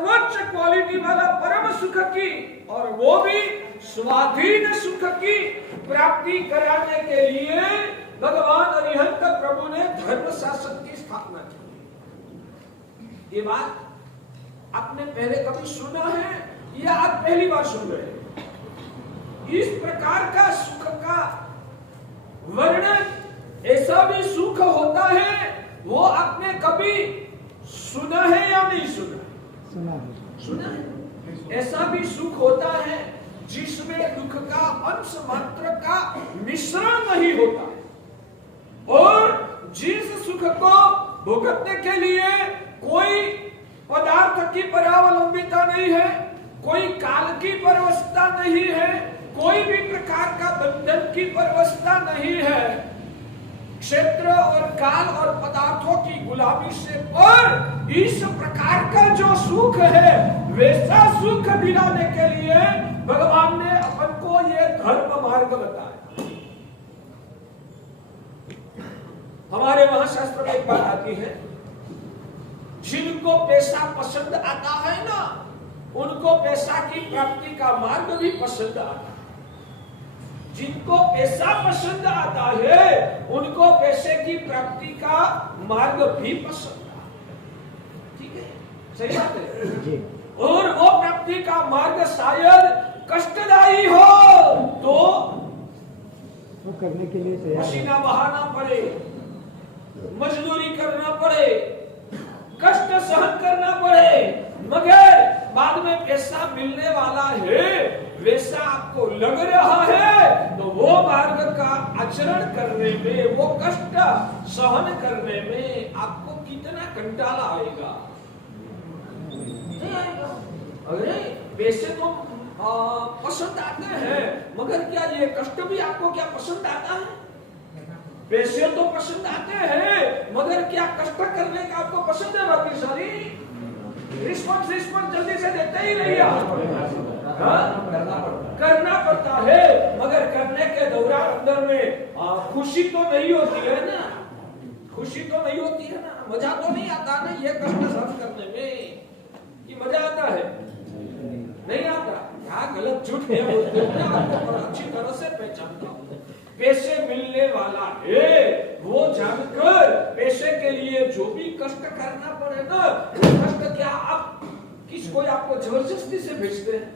सर्वोच्च क्वालिटी वाला परम सुख की और वो भी स्वाधीन सुख की प्राप्ति कराने के लिए भगवान अरिहंत प्रभु ने धर्म शासन की स्थापना की। ये बात आपने पहले कभी सुना है या आप पहली बार सुन रहे हैं? इस प्रकार का सुख का वर्णन, ऐसा भी सुख होता है, वो आपने कभी सुना है या नहीं सुना? सुना है। ऐसा भी सुख होता है जिसमें दुख का अंश मात्र का मिश्रण नहीं होता है, और जिस सुख को भुगतने के लिए कोई पदार्थ की परावलंबिता नहीं है, कोई काल की परवशता नहीं है, कोई भी प्रकार का बंधन की परवशता नहीं है, क्षेत्र और काल और पदार्थों की गुलामी से पर इस प्रकार का जो सुख है, वैसा सुख दिलाने के लिए भगवान ने अपन को ये धर्म मार्ग बताया। हमारे वहां शास्त्र में एक बात आती है, जिनको पैसा पसंद आता है ना, उनको पैसा की प्राप्ति का मार्ग भी पसंद आता है। जिनको पैसा पसंद आता है, उनको पैसे की प्राप्ति का मार्ग भी पसंद आता है। ठीक है, सही बात है। और वो प्राप्ति का मार्ग शायद कष्टदायी हो तो करने के लिए पसीना बहाना पड़े, मजदूरी करना पड़े, कष्ट सहन करना पड़े, मगर बाद में पैसा मिलने वाला है वैसा आपको लग रहा है, तो वो मार्ग का आचरण करने में, वो कष्ट सहन करने में आपको कितना कंटाला आएगा? अरे पैसे तो पसंद आते हैं, मगर क्या ये कष्ट भी आपको क्या पसंद आता है? पैसे तो पसंद आते हैं, मगर क्या कष्ट करने का आपको पसंद है? बाकी सारी रिस्पॉन्स जल्दी से देते ही नहीं आप। करना पड़ता है, मगर करने के दौरान अंदर में खुशी तो नहीं होती है ना, खुशी तो नहीं होती है ना, मजा तो नहीं आता ना ये कष्ट सहन करने में। कि मजा आता है? नहीं आता। क्या गलत झूठ है बोलते हो ना, आपको अच्छी तरह से पहचानता हूँ। पैसे मिलने वाला है वो जानकर पैसे के लिए जो भी कष्ट करना पड़े ना, वो कष्ट क्या आप किसको आपको जबरदस्ती से भेजते हैं?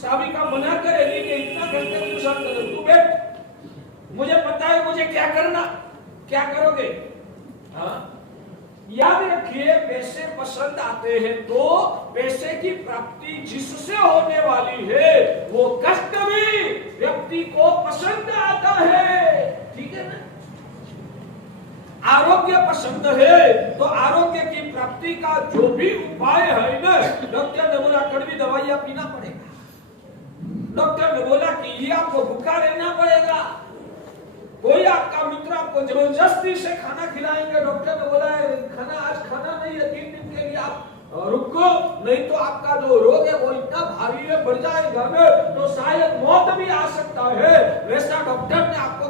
साविका मना करेगी कि इतना कष्ट क्यों सहन करो, तू बैठ, मुझे पता है मुझे क्या करना, क्या करोगे? हाँ, याद रखिए, पैसे पसंद आते हैं तो पैसे की प्राप्ति जिससे होने वाली है वो कष्ट भी व्यक्ति को पसंद आता है। ठीक है ना? आरोग्य पसंद है तो आरोग्य की प्राप्ति का जो भी उपाय है ना, डॉक्टर ने बोला कड़वी दवाइयां पीना पड़ेगा, डॉक्टर ने बोला कि ये आपको भूखा रहना पड़ेगा, कोई आपका मित्र आपको जबरदस्ती से खाना खिलाएंगे, डॉक्टर ने बोला है खाना आज खाना नहीं है, 3 दिन के लिए आप रुको, नहीं तो आपका जो रोग है वो इतना भारी है, बढ़ जाएगा ना, तो शायद मौत भी आ सकता है, वैसा डॉक्टर ने आपको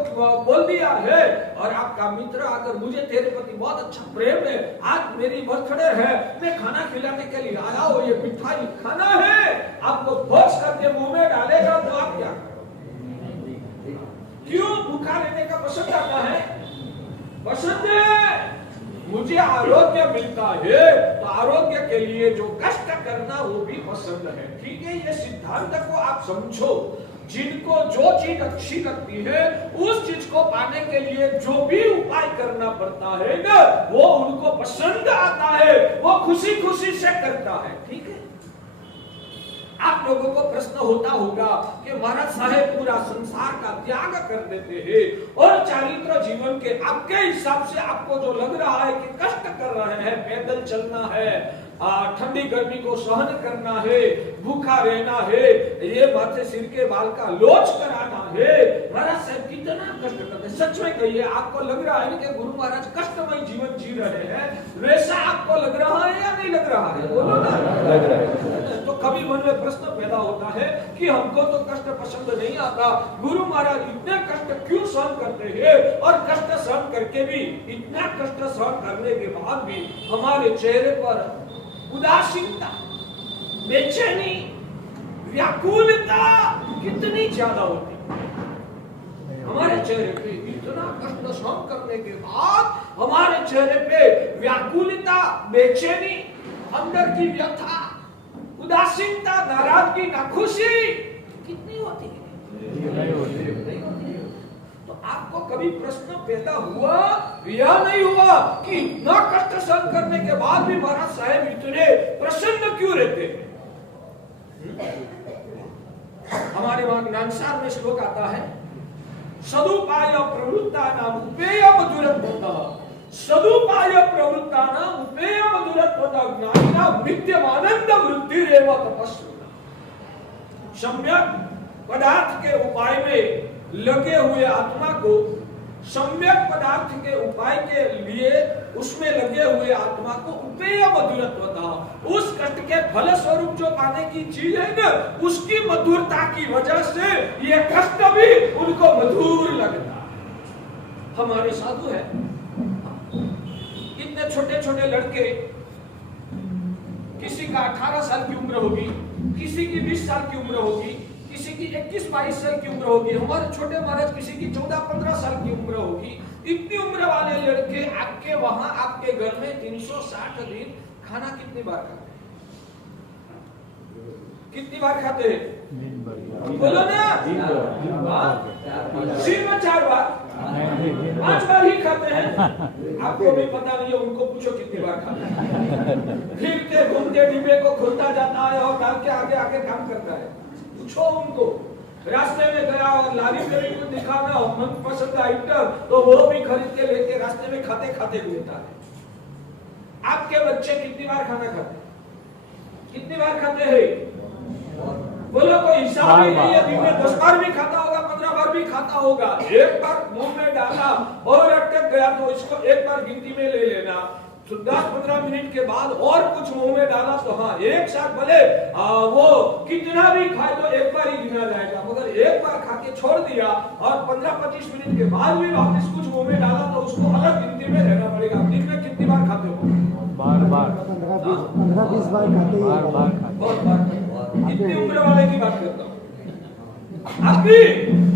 बोल दिया है। और आपका मित्र अगर मुझे तेरे प्रति बहुत अच्छा प्रेम है, आज मेरी बर्थडे है, मैं खाना खिलाने के लिए आया हूँ, ये मिठाई खाना है, आपको फोर्स करके मुंह में डालेगा तो आप क्या करोगे? क्यों? भूखा रहने का पसंद आता है, पसंद है। मुझे आरोग्य मिलता है तो आरोग्य के लिए जो कष्ट करना वो भी पसंद है। ठीक है, ये सिद्धांत को आप समझो। जिनको जो चीज अच्छी लगती है उस चीज को पाने के लिए जो भी उपाय करना पड़ता है ना, वो उनको पसंद आता है, वो खुशी खुशी से करता है। ठीक है, आप लोगों को प्रश्न होता होगा कि महाराज साहेब पूरा संसार का त्याग कर देते हैं और चारित्र जीवन के आपके हिसाब से आपको जो लग रहा है कि कष्ट कर रहे हैं, पैदल चलना है, ठंडी गर्मी को सहन करना है, भूखा रहना है, ये माथे सिर के बाल का लोच कराना है, महाराज साहब कितना कष्ट करते हैं। सच में कहिए, आपको लग रहा है कि गुरु महाराज कष्टमय जीवन जी रहे हैं, वैसा आपको लग रहा है या नहीं लग रहा है? बोलो ना, लग रहा है। तो कभी मन में प्रश्न पैदा होता है कि हमको तो कष्ट पसंद नहीं आता, गुरु महाराज इतने कष्ट क्यों सहन करते हैं, और कष्ट सहन करके भी, इतना कष्ट सहन करने के बाद भी हमारे चेहरे पर उदासीनता, बेचैनी, व्याकुलता कितनी ज्यादा होती है। हमारे चेहरे पे इतना कष्ट सहन करने के बाद हमारे चेहरे पे व्याकुलता, बेचैनी, अंदर की व्यथा, उदासीनता, नाराजगी, नाखुशी कितनी होती है? नहीं होती। तो आपको कभी प्रश्न पैदा हुआ या नहीं हुआ कि इतना कष्ट सहन करने के बाद भी महाराज साहब इतने प्रसन्न क्यों रहते हैं? हमारे वहां ज्ञानसार में श्लोक आता है, सदुपाय प्रवृत्तानाम उपेय मधुरत्वतः, सदुपाय प्रवृत्तानाम उपेय मधुरत्वतः ज्ञानिनां नित्यमानंद वृद्धिरेव तपस्विनां। सम्यक पदार्थ के उपाय में लगे हुए आत्मा को, सम्यक पदार्थ के उपाय के लिए उसमें लगे हुए आत्मा को उपेय मधुरत्वता, उस कष्ट के फल स्वरूप जो पाने की चीज है ना, उसकी मधुरता की वजह से ये कष्ट भी उनको मधुर लगता है। हमारे साधु है, इतने छोटे छोटे लड़के, किसी का 18 साल की उम्र होगी, किसी की 20 साल की उम्र होगी, किसी की 21-22 साल की उम्र होगी, हमारे छोटे महाराज किसी की 14-15 साल की उम्र होगी। इतनी उम्र वाले लड़के आपके वहां, आपके घर में 360 दिन खाना कितनी बार खाते हैं? कितनी बार खाते हैं? बोलो ना, 4 बार, 5 बार ही खाते हैं। आपको भी पता नहीं है, उनको पूछो कितनी बार खाते हैं। फिरते घूमते डिब्बे को खोलता जाता है और डाल के आगे आगे काम करता है। पूछो उनको, रास्ते में गया और लारी गली को दिखाना और मनपसंद आइटम तो वो भी खरीद के लेके रास्ते में खाते खाते घूमता है। आपके बच्चे कितनी बार खाना खाते हैं? कितनी बार खाते हैं? बोलो, कोई हिसाब ही नहीं है। दिन में 10 बार भी खाता होगा, 15 बार भी खाता होगा। एक बार मुंह में डाला और अटक गया तो इसको एक बार गिनती में ले लेना। 10-15 मिनट के बाद और कुछ मुंह में डाला तो हाँ, एक साथ भले वो कितना भी खाए तो एक बार ही गिना जाएगा, मगर एक बार खा के छोड़ दिया और 15-25 मिनट के बाद भी वापस कुछ मुंह में डाला तो उसको अलग गिनती में रहना पड़ेगा। दिन में कितनी बार खाते हो? बार 15-20 बार खाते हैं। बहुत बार। इतनी उम्र वाले की बात करता हूँ। आपकी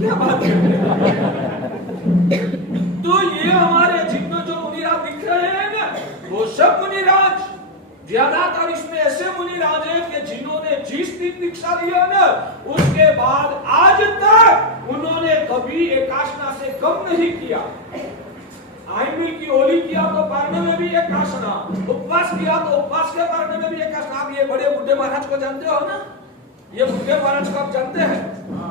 क्या बात करते हैं? तो ये हमारे जितने जो मुनिराज दिख रहे हैं ना, वो सब मुनिराज, ज्यादातर इसमें ऐसे मुनिराज हैं कि जिन्होंने जिस दिन दीक्षा लिया ना, उसके बाद आज तक उन्होंने कभी एकाशना से कम नहीं किया। आइमिल की होली किया तो पारने में भी एकाशना, उपवास किया तो उपवास के पारने में भी एकाशना। आप ये बड़े बुढ़े महाराज को जानते हो ना? ये बुढ़े महाराज को आप जानते हैं?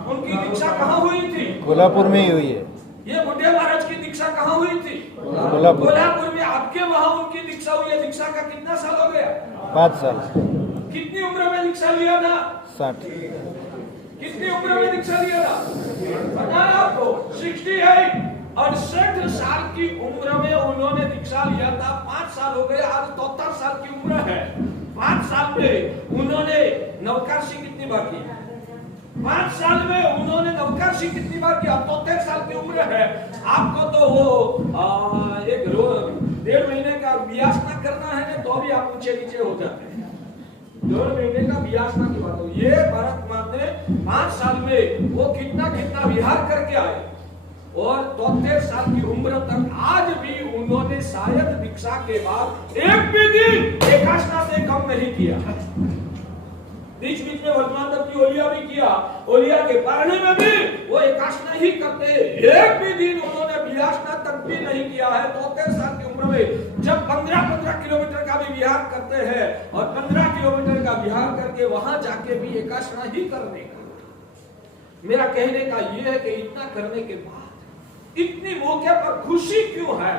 उनकी दीक्षा कहाँ हुई थी? कोल्हापुर में ही हुई है। ये बुढ़े महाराज की दीक्षा कहाँ हुई थी? कोल्हापुर में। आपके वहां उनकी दीक्षा हुई है। दीक्षा का कितना साल हो गया? 5 साल। कितनी उम्र में दीक्षा लिया था? 60। कितनी उम्र में दीक्षा लिया था? पता है आपको? 68 साल की उम्र में उन्होंने दीक्षा लिया था। 5 साल हो गए, आज 73 साल की उम्र है। 5 साल में उन्होंने नवकाशी कितनी बार की? 5 साल में उन्होंने नवकाशी कितनी बार किया? 73 साल की उम्र है। आपको तो वो एक 1.5 महीने का व्यासना करना है ना, तो भी आप ऊंचे नीचे हो जाते हैं। 1.5 महीने का व्यासना की बात हो। ये भारत माता ने 5 साल में वो कितना कितना विहार करके आए और 73 साल की उम्र तक आज भी उन्होंने शायद दीक्षा के बाद एक भी दिन एकाशना से कम नहीं किया। बीच बीच में वर्तमान तक की ओलिया भी किया, ओलिया के पारने में भी वो एकाशना ही करते। एक भी दिन उन्होंने विहासना तक भी नहीं किया है। 73 साल की उम्र में जब 15-15 किलोमीटर का भी विहार करते हैं और 15 किलोमीटर का विहार करके वहां जाके भी एकाशना ही करने का। मेरा कहने का यह है कि इतना करने के बाद इतनी मौके पर खुशी क्यों है?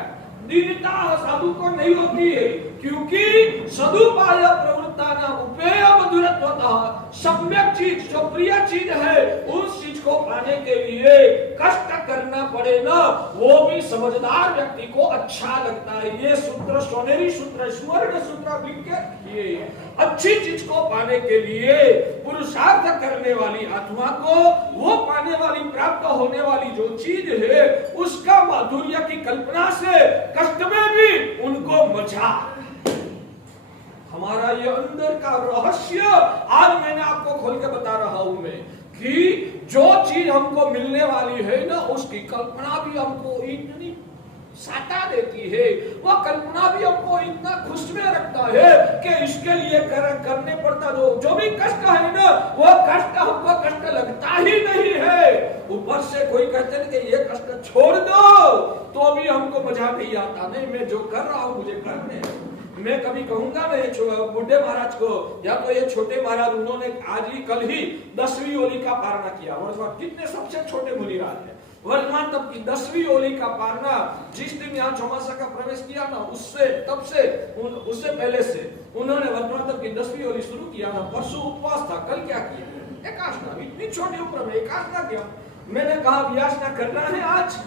दीनता साधु को नहीं होती है, क्योंकि सदुपाय प्रवृत्तानां उपेय मधुरत्वतः, सम्यक चीज जो प्रिय चीज है उस चीज को पाने के लिए कष्ट करना पड़े ना, वो भी समझदार व्यक्ति को अच्छा लगता है। ये सूत्र सोनेरी सूत्र, स्वर्ण सूत्र लिख के ये अच्छी चीज को पाने के लिए पुरुषार्थ करने वाली आत्मा को वो पाने वाली, प्राप्त होने वाली जो चीज है उसका माधुर्य की कल्पना से कष्ट में भी उनको मजा। हमारा ये अंदर का रहस्य आज मैंने आपको खोल के बता रहा हूं मैं कि जो चीज हमको मिलने वाली है ना उसकी कल्पना भी हमको इतनी साता देती है, वह कल्पना भी हमको इतना खुश में रखता है कि इसके लिए करने पड़ता जो भी कष्ट है ना वह कष्ट हमको कष्ट लगता ही नहीं है। ऊपर से कोई कहते हैं कि ये कष्ट छोड़ दो तो भी हमको मजा नहीं आता। नहीं, मैं जो कर रहा हूं मुझे करने। मैं कभी कहूंगा ना ये बुढ़े महाराज को या तो ये छोटे महाराज, उन्होंने आज ही कल ही 10वीं ओली का पारणा किया। और कितने सबसे छोटे मुनिराज है वर्तमान तब की 10वीं ओली का पारणा जिस दिन यहाँ चौमासा का प्रवेश किया ना उससे पहले से उन्होंने वर्तमान तब की 10वीं ओली शुरू किया ना। परसों उपवास था, कल क्या किया? एकादशा। इतनी छोटी उम्र में एकादशा किया। मैंने कहा व्यासना करना है आज?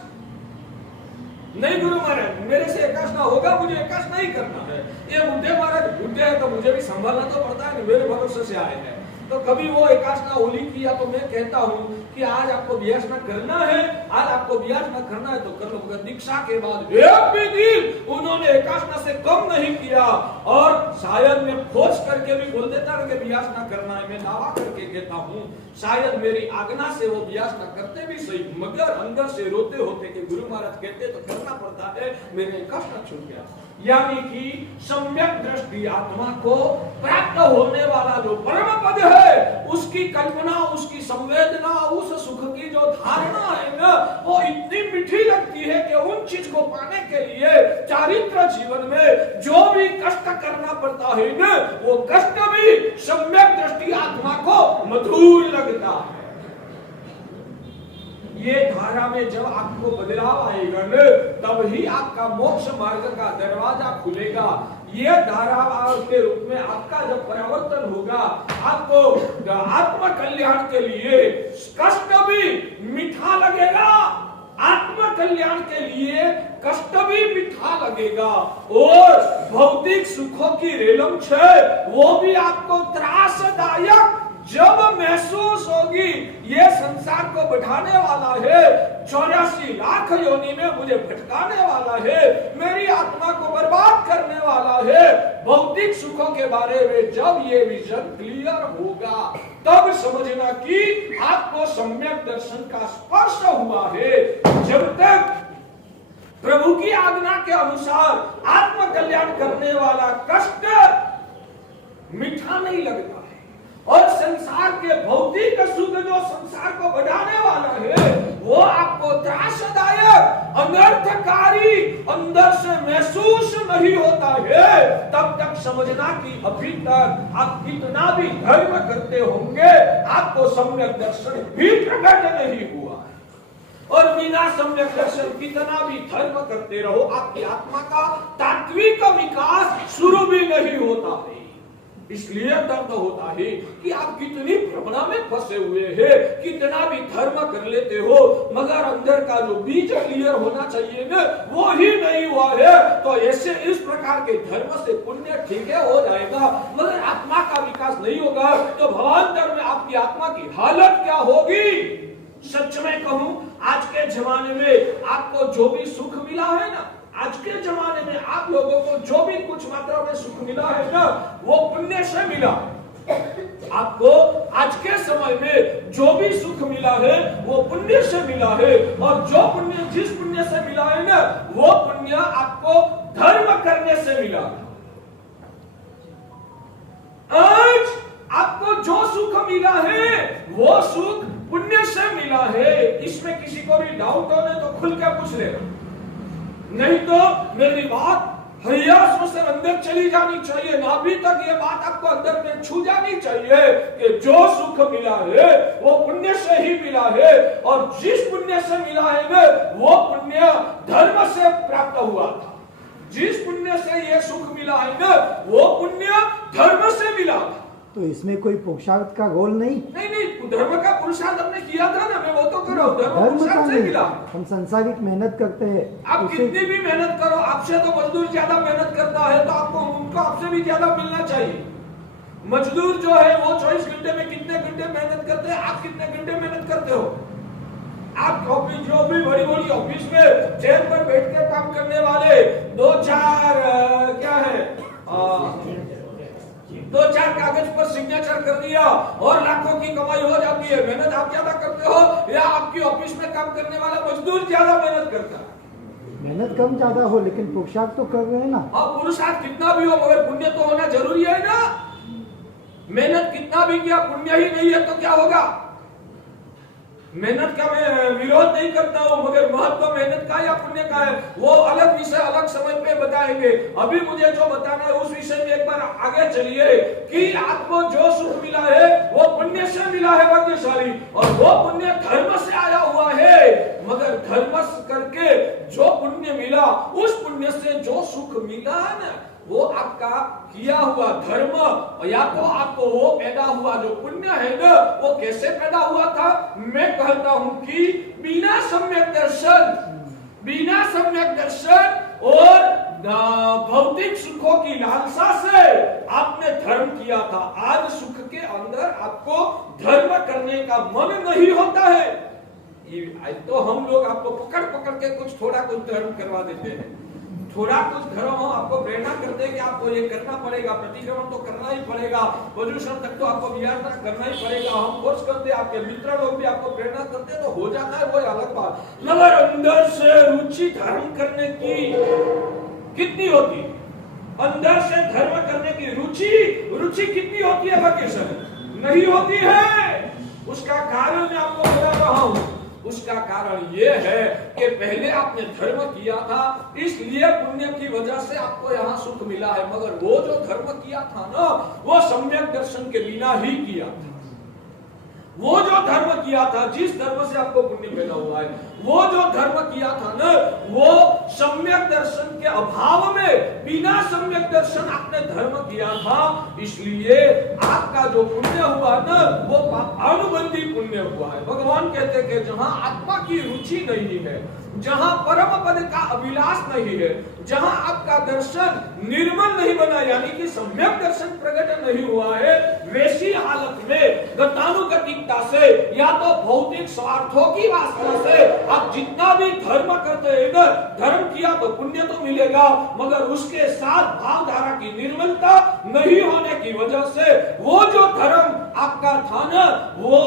नहीं गुरु महाराज, मेरे से एकादशा होगा, मुझे एकादशा नहीं करना है। ये बुढ़े महाराज बुढ़े है तो मुझे भी संभालना तो पड़ता है, मेरे भरोसे से आए हैं। तो कभी वो एकादशा होली किया तो मैं कहता हूँ कि आज आपको व्यासना करना है, आज आपको व्यासना करना है तो कर लो। मगर दीक्षा के बाद एक भी दिन उन्होंने एकादशा से कम नहीं किया। और शायद मैं खोज करके भी बोल देता कि व्यासना करना है, मैं दावा करके कहता हूँ शायद मेरी आज्ञा से वो व्यासना करते भी सही, मगर अंदर से रोते होते कि गुरु महाराज कहते तो करना पड़ता है, मेरे एकादशा छूट गया। यानी कि सम्यक दृष्टि आत्मा को प्राप्त होने वाला जो परम पद है उसकी कल्पना, उसकी संवेदना, उस सुख की जो धारणा है ना वो इतनी मीठी लगती है कि उन चीज को पाने के लिए चारित्र जीवन में जो भी कष्ट करना पड़ता है ना वो कष्ट भी सम्यक दृष्टि आत्मा को मधुर लगता है। ये धारा में जब आपको बदलाव आएगा न तब ही आपका मोक्ष मार्ग का दरवाजा खुलेगा। ये धारा के रूप में आपका जब परिवर्तन होगा, आपको आत्म कल्याण के लिए कष्ट भी मीठा लगेगा, आत्म कल्याण के लिए कष्ट भी मीठा लगेगा और भौतिक सुखों की रेलम है वो भी आपको त्रासदायक जब महसूस होगी। ये संसार को बढ़ाने वाला है, 84 लाख योनि में मुझे भटकाने वाला है, मेरी आत्मा को बर्बाद करने वाला है। भौतिक सुखों के बारे में जब ये विजन क्लियर होगा तब समझना कि आपको सम्यक दर्शन का स्पर्श हुआ है। जब तक प्रभु की आज्ञा के अनुसार आत्म कल्याण करने वाला कष्ट मीठा नहीं लगता है और संसार के भौतिक सुख जो संसार को बढ़ाने वाला है वो आपको त्रासदायक अनर्थकारी अंदर से महसूस नहीं होता है, तब तक समझना कि अभी तक आप कितना भी धर्म करते होंगे आपको सम्यक दर्शन भी प्रकट नहीं हुआ। और बिना सम्यक दर्शन कितना भी धर्म करते रहो आपकी आत्मा का तात्विक विकास शुरू भी नहीं होता है। इसलिए दर्द होता है कि आप कितनी भ्रमणा में फंसे हुए हैं, कितना भी धर्म कर लेते हो मगर अंदर का जो बीज क्लियर होना चाहिए ना वो ही नहीं हुआ है। तो ऐसे इस प्रकार के धर्म से पुण्य ठीक है हो जाएगा मगर आत्मा का विकास नहीं होगा तो भवांतर में आपकी आत्मा की हालत क्या होगी। सच में कहूं आज के जमाने में आपको जो भी सुख मिला है ना, आज के जमाने में आप लोगों को जो भी कुछ मात्रा में सुख मिला है ना वो पुण्य से मिला। आपको आज के समय में जो भी सुख मिला है वो पुण्य से मिला है और जो पुण्य जिस पुण्य से मिला है ना वो पुण्य आपको धर्म करने से मिला। आज आपको जो सुख मिला है वो सुख पुण्य से मिला है, इसमें किसी को भी डाउट हो ना तो खुल के पूछ ले, नहीं तो मेरी बात हरियास से अंदर चली जानी चाहिए ना। अभी तक ये बात आपको अंदर में छू जानी चाहिए कि जो सुख मिला है वो पुण्य से ही मिला है और जिस पुण्य से मिला है ना वो पुण्य धर्म से प्राप्त हुआ था। जिस पुण्य से ये सुख मिला है ना वो पुण्य धर्म से मिला था। तो इसमें कोई पुरुषार्थ का गोल नहीं? नहीं, धर्म का पुरुषार्थ हमने किया था ना, मैं वो तो कर रहा हूँ, धर्म का से मिला। हम सांसारिक मेहनत करते हैं, आप कितनी भी मेहनत करो, आपसे तो मजदूर ज्यादा मेहनत करता है तो आपको उनको आपसे भी ज्यादा मिलना चाहिए। मजदूर जो है वो 24 घंटे में कितने घंटे मेहनत करते हैं, आप कितने घंटे मेहनत करते हो। आप ऑफिस जो भी बड़ी बड़ी ऑफिस में चेयर पर बैठ कर काम करने वाले 2-4 क्या है दो चार कागज पर सिग्नेचर कर दिया और लाखों की कमाई हो जाती है। मेहनत आप ज्यादा करते हो या आपकी ऑफिस में काम करने वाला मजदूर ज्यादा मेहनत करता है? मेहनत कम ज्यादा हो लेकिन पुरुषार्थ तो कर रहे हैं ना। और पुरुषार्थ कितना भी हो मगर पुण्य तो होना जरूरी है ना। मेहनत कितना भी किया पुण्य ही नहीं है तो क्या होगा? मेहनत का मैं विरोध नहीं करता हूं मगर महत्व मेहनत का या पुण्य का है वो अलग विषय अलग समय पे बताएंगे। अभी मुझे जो बताना है उस विषय में एक बार आगे चलिए कि आपको जो सुख मिला है वो पुण्य से मिला है भाग्यशाली, और वो पुण्य धर्म से आया हुआ है। मगर धर्म करके जो पुण्य मिला उस पुण्य से जो सुख मिला है ना वो आपका किया हुआ धर्म, या तो आपको वो पैदा हुआ जो पुण्य है ना वो कैसे पैदा हुआ था? मैं कहता हूं कि बिना सम्यक दर्शन और भौतिक सुखों की लालसा से आपने धर्म किया था। आज सुख के अंदर आपको धर्म करने का मन नहीं होता है। तो हम लोग आपको पकड़ पकड़ के थोड़ा कुछ धर्म करवा देते हैं, थोड़ा कुछ धर्म हम आपको प्रेरणा करते हैं कि आपको ये करना पड़ेगा, प्रतिक्रमण तो करना ही पड़ेगा, वजुषण तक तो आपको विहार तक करना ही पड़ेगा। हम फोर्स करते हैं, आपके मित्र लोग भी आपको प्रेरणा करते हैं तो हो जाता है, वो अलग बात। मगर अंदर से रुचि धर्म करने की कितनी होती है? अंदर से धर्म करने की रुचि कितनी होती है भाग्यशाली? नहीं होती है। उसका कारण मैं आपको बता रहा हूं। उसका कारण यह है कि पहले आपने धर्म किया था इसलिए पुण्य की वजह से आपको यहाँ सुख मिला है, मगर वो जो धर्म किया था ना वो सम्यक दर्शन के बिना ही किया था। वो जो धर्म किया था, जिस धर्म से आपको पुण्य पैदा हुआ है, वो जो धर्म किया था ना वो सम्यक दर्शन के अभाव में बिना सम्यक दर्शन आपने धर्म किया था, इसलिए आपका जो पुण्य हुआ ना वो अनुबंधी पुण्य हुआ है। भगवान कहते हैं कि जहां आत्मा की रुचि नहीं है, जहां परम पद का अभिलाष नहीं है, जहां आपका दर्शन निर्मल नहीं बना यानी कि सम्यक दर्शन प्रकट नहीं हुआ है, वैसी हालत में गतानुगतिकता से या तो भौतिक स्वार्थों की वासना से आप जितना भी धर्म करते हैं ना, धर्म किया तो पुण्य तो मिलेगा मगर उसके साथ भावधारा की निर्मलता नहीं होने की वजह से वो जो धर्म आपका था ना वो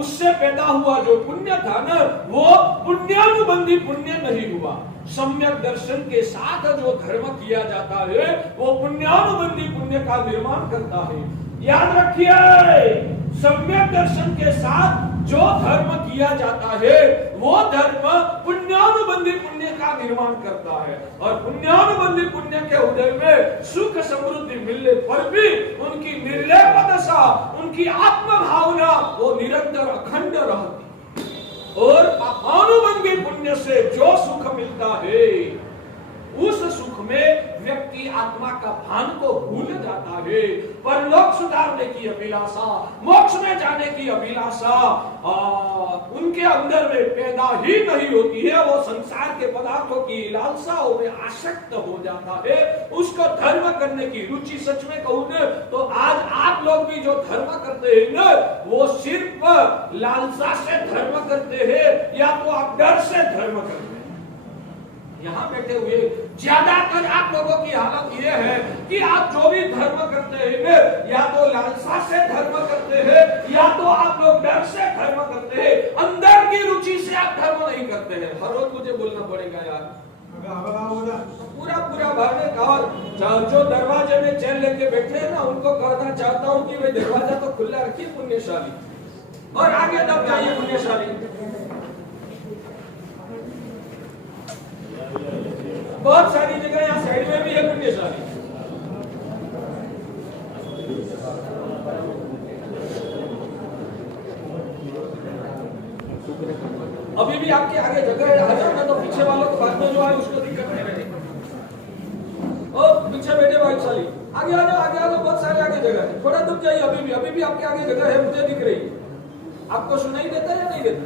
उससे पैदा हुआ जो पुण्य था ना वो पुण्यानुबंधी पुण्य नहीं हुआ। सम्यक दर्शन के साथ जो धर्म किया जाता है वो पुण्यानुबंधी पुण्य का निर्माण करता है। याद रखिए, सम्यक दर्शन के साथ जो धर्म किया जाता है वो धर्म पुण्यानुबंधी पुण्य का निर्माण करता है, और पुण्यानुबंधी पुण्य के उदय में सुख समृद्धि मिलने पर भी उनकी निर्लेप दशा, उनकी आत्म भावना वो निरंतर अखंड रहती। और पापानुबंधी पुण्य से जो सुख मिलता है उस सुख में व्यक्ति आत्मा का भान को भूल जाता है। परलोक सुधारने की अभिलाषा, मोक्ष में जाने की अभिलाषा उनके अंदर में पैदा ही नहीं होती है। वो संसार के पदार्थों की लालसाओं में आसक्त हो जाता है। उसको धर्म करने की रुचि, सच में कहूं न तो आज आप लोग भी जो धर्म करते हैं न वो सिर्फ लालसा से धर्म करते हैं या तो आप डर से धर्म करते हैं। यहाँ बैठे हुए ज्यादातर आप लोगों की हालत ये है कि आप जो भी धर्म करते हैं या तो लालसा से धर्म करते हैं या तो आप लोग डर से धर्म करते हैं, अंदर की रुचि से आप धर्म नहीं करते हैं। हर रोज मुझे बोलना पड़ेगा यार, पूरा पूरा भरने का। और जो दरवाजे में चैन लेके बैठे हैं ना उनको कहना चाहता हूँ कि भाई दरवाजा तो खुला रखिए पुण्यशाली, और आगे दब जाइए पुण्यशाली। बहुत सारी जगह यहाँ साइड में भी है पुण्यशाली। अभी भी आपके आगे जगह है, आ जाओ ना तो पीछे वालों को बाद में जो है उसको दिक्कत नहीं रहेगी। और पीछे बैठे भाईशाली आगे आ जाओ, बहुत सारे आगे जगह है, थोड़ा दुख जाइए। अभी भी आपके आगे जगह है, मुझे दिख रही है। आपको सुनाई देता है या नहीं देता?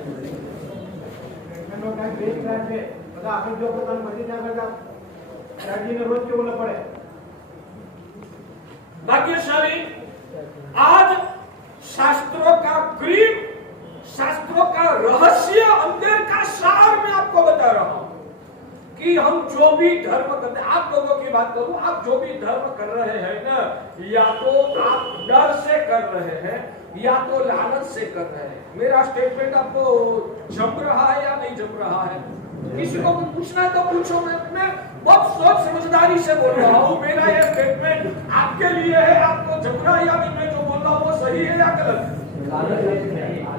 जो रोज के बोलना पड़े। भाग्यशाली आज शास्त्रों का क्रीम, शास्त्रों का रहस्य, अंदर का सार मैं आपको बता रहा हूं कि हम जो भी धर्म करते हैं, आप लोगों की बात करूं, आप जो भी धर्म कर रहे हैं ना या तो आप डर से कर रहे हैं या तो लालच से कर रहे हैं। मेरा स्टेटमेंट आपको जम रहा है या नहीं जम रहा है? किसी को पूछना है तो पूछो। मैं बहुत सोच समझदारी से बोल रहा हूँ। मेरा ये स्टेटमेंट आपके लिए है, आपको जम रहा है या नहीं? मैं जो बोल रहा हूँ वो सही है या गलत?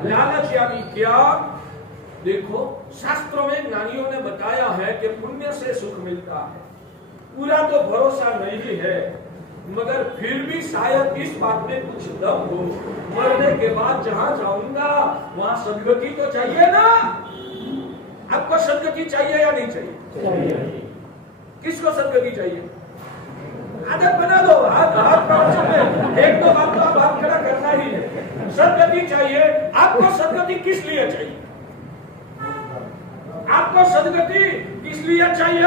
लालच यानी क्या? देखो, शास्त्रों में ज्ञानियों ने बताया है कि पुण्य से सुख मिलता है। पूरा तो भरोसा नहीं है, मगर फिर भी शायद इस बात में कुछ दम हो। मरने के बाद जहां जाऊंगा वहां सदगति तो चाहिए ना? आपको सदगति चाहिए या नहीं चाहिए? किसको सदगति चाहिए? आदत बना दो। एक तो बात तो आप हाथ खड़ा करना ही है। सदगति चाहिए। आपको सदगति किस लिए चाहिए? आपको सदगति किस लिए चाहिए?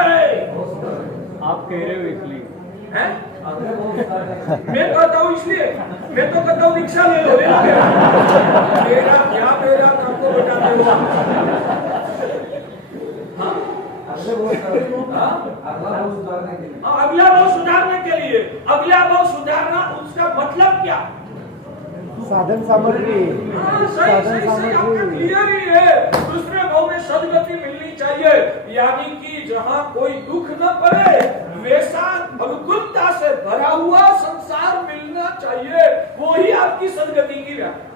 आप कह रहे हो इसलिए है? मैं कहता हूँ इसलिए। मैं तो कहता हूँ दीक्षा ले लो। मेरा क्या, मेरा आपको बताते हो। अगला भाव सुधारने के लिए। अगला भाव सुधारना, उसका मतलब क्या? साधन सामग्री। सही आपका क्लियर ही है। दूसरे भाव में सदगति मिलनी चाहिए, यानी कि जहाँ कोई दुख न पड़े वैसा अनुकूलता से भरा हुआ संसार मिलना चाहिए। वो ही आपकी सदगति की व्याख्या।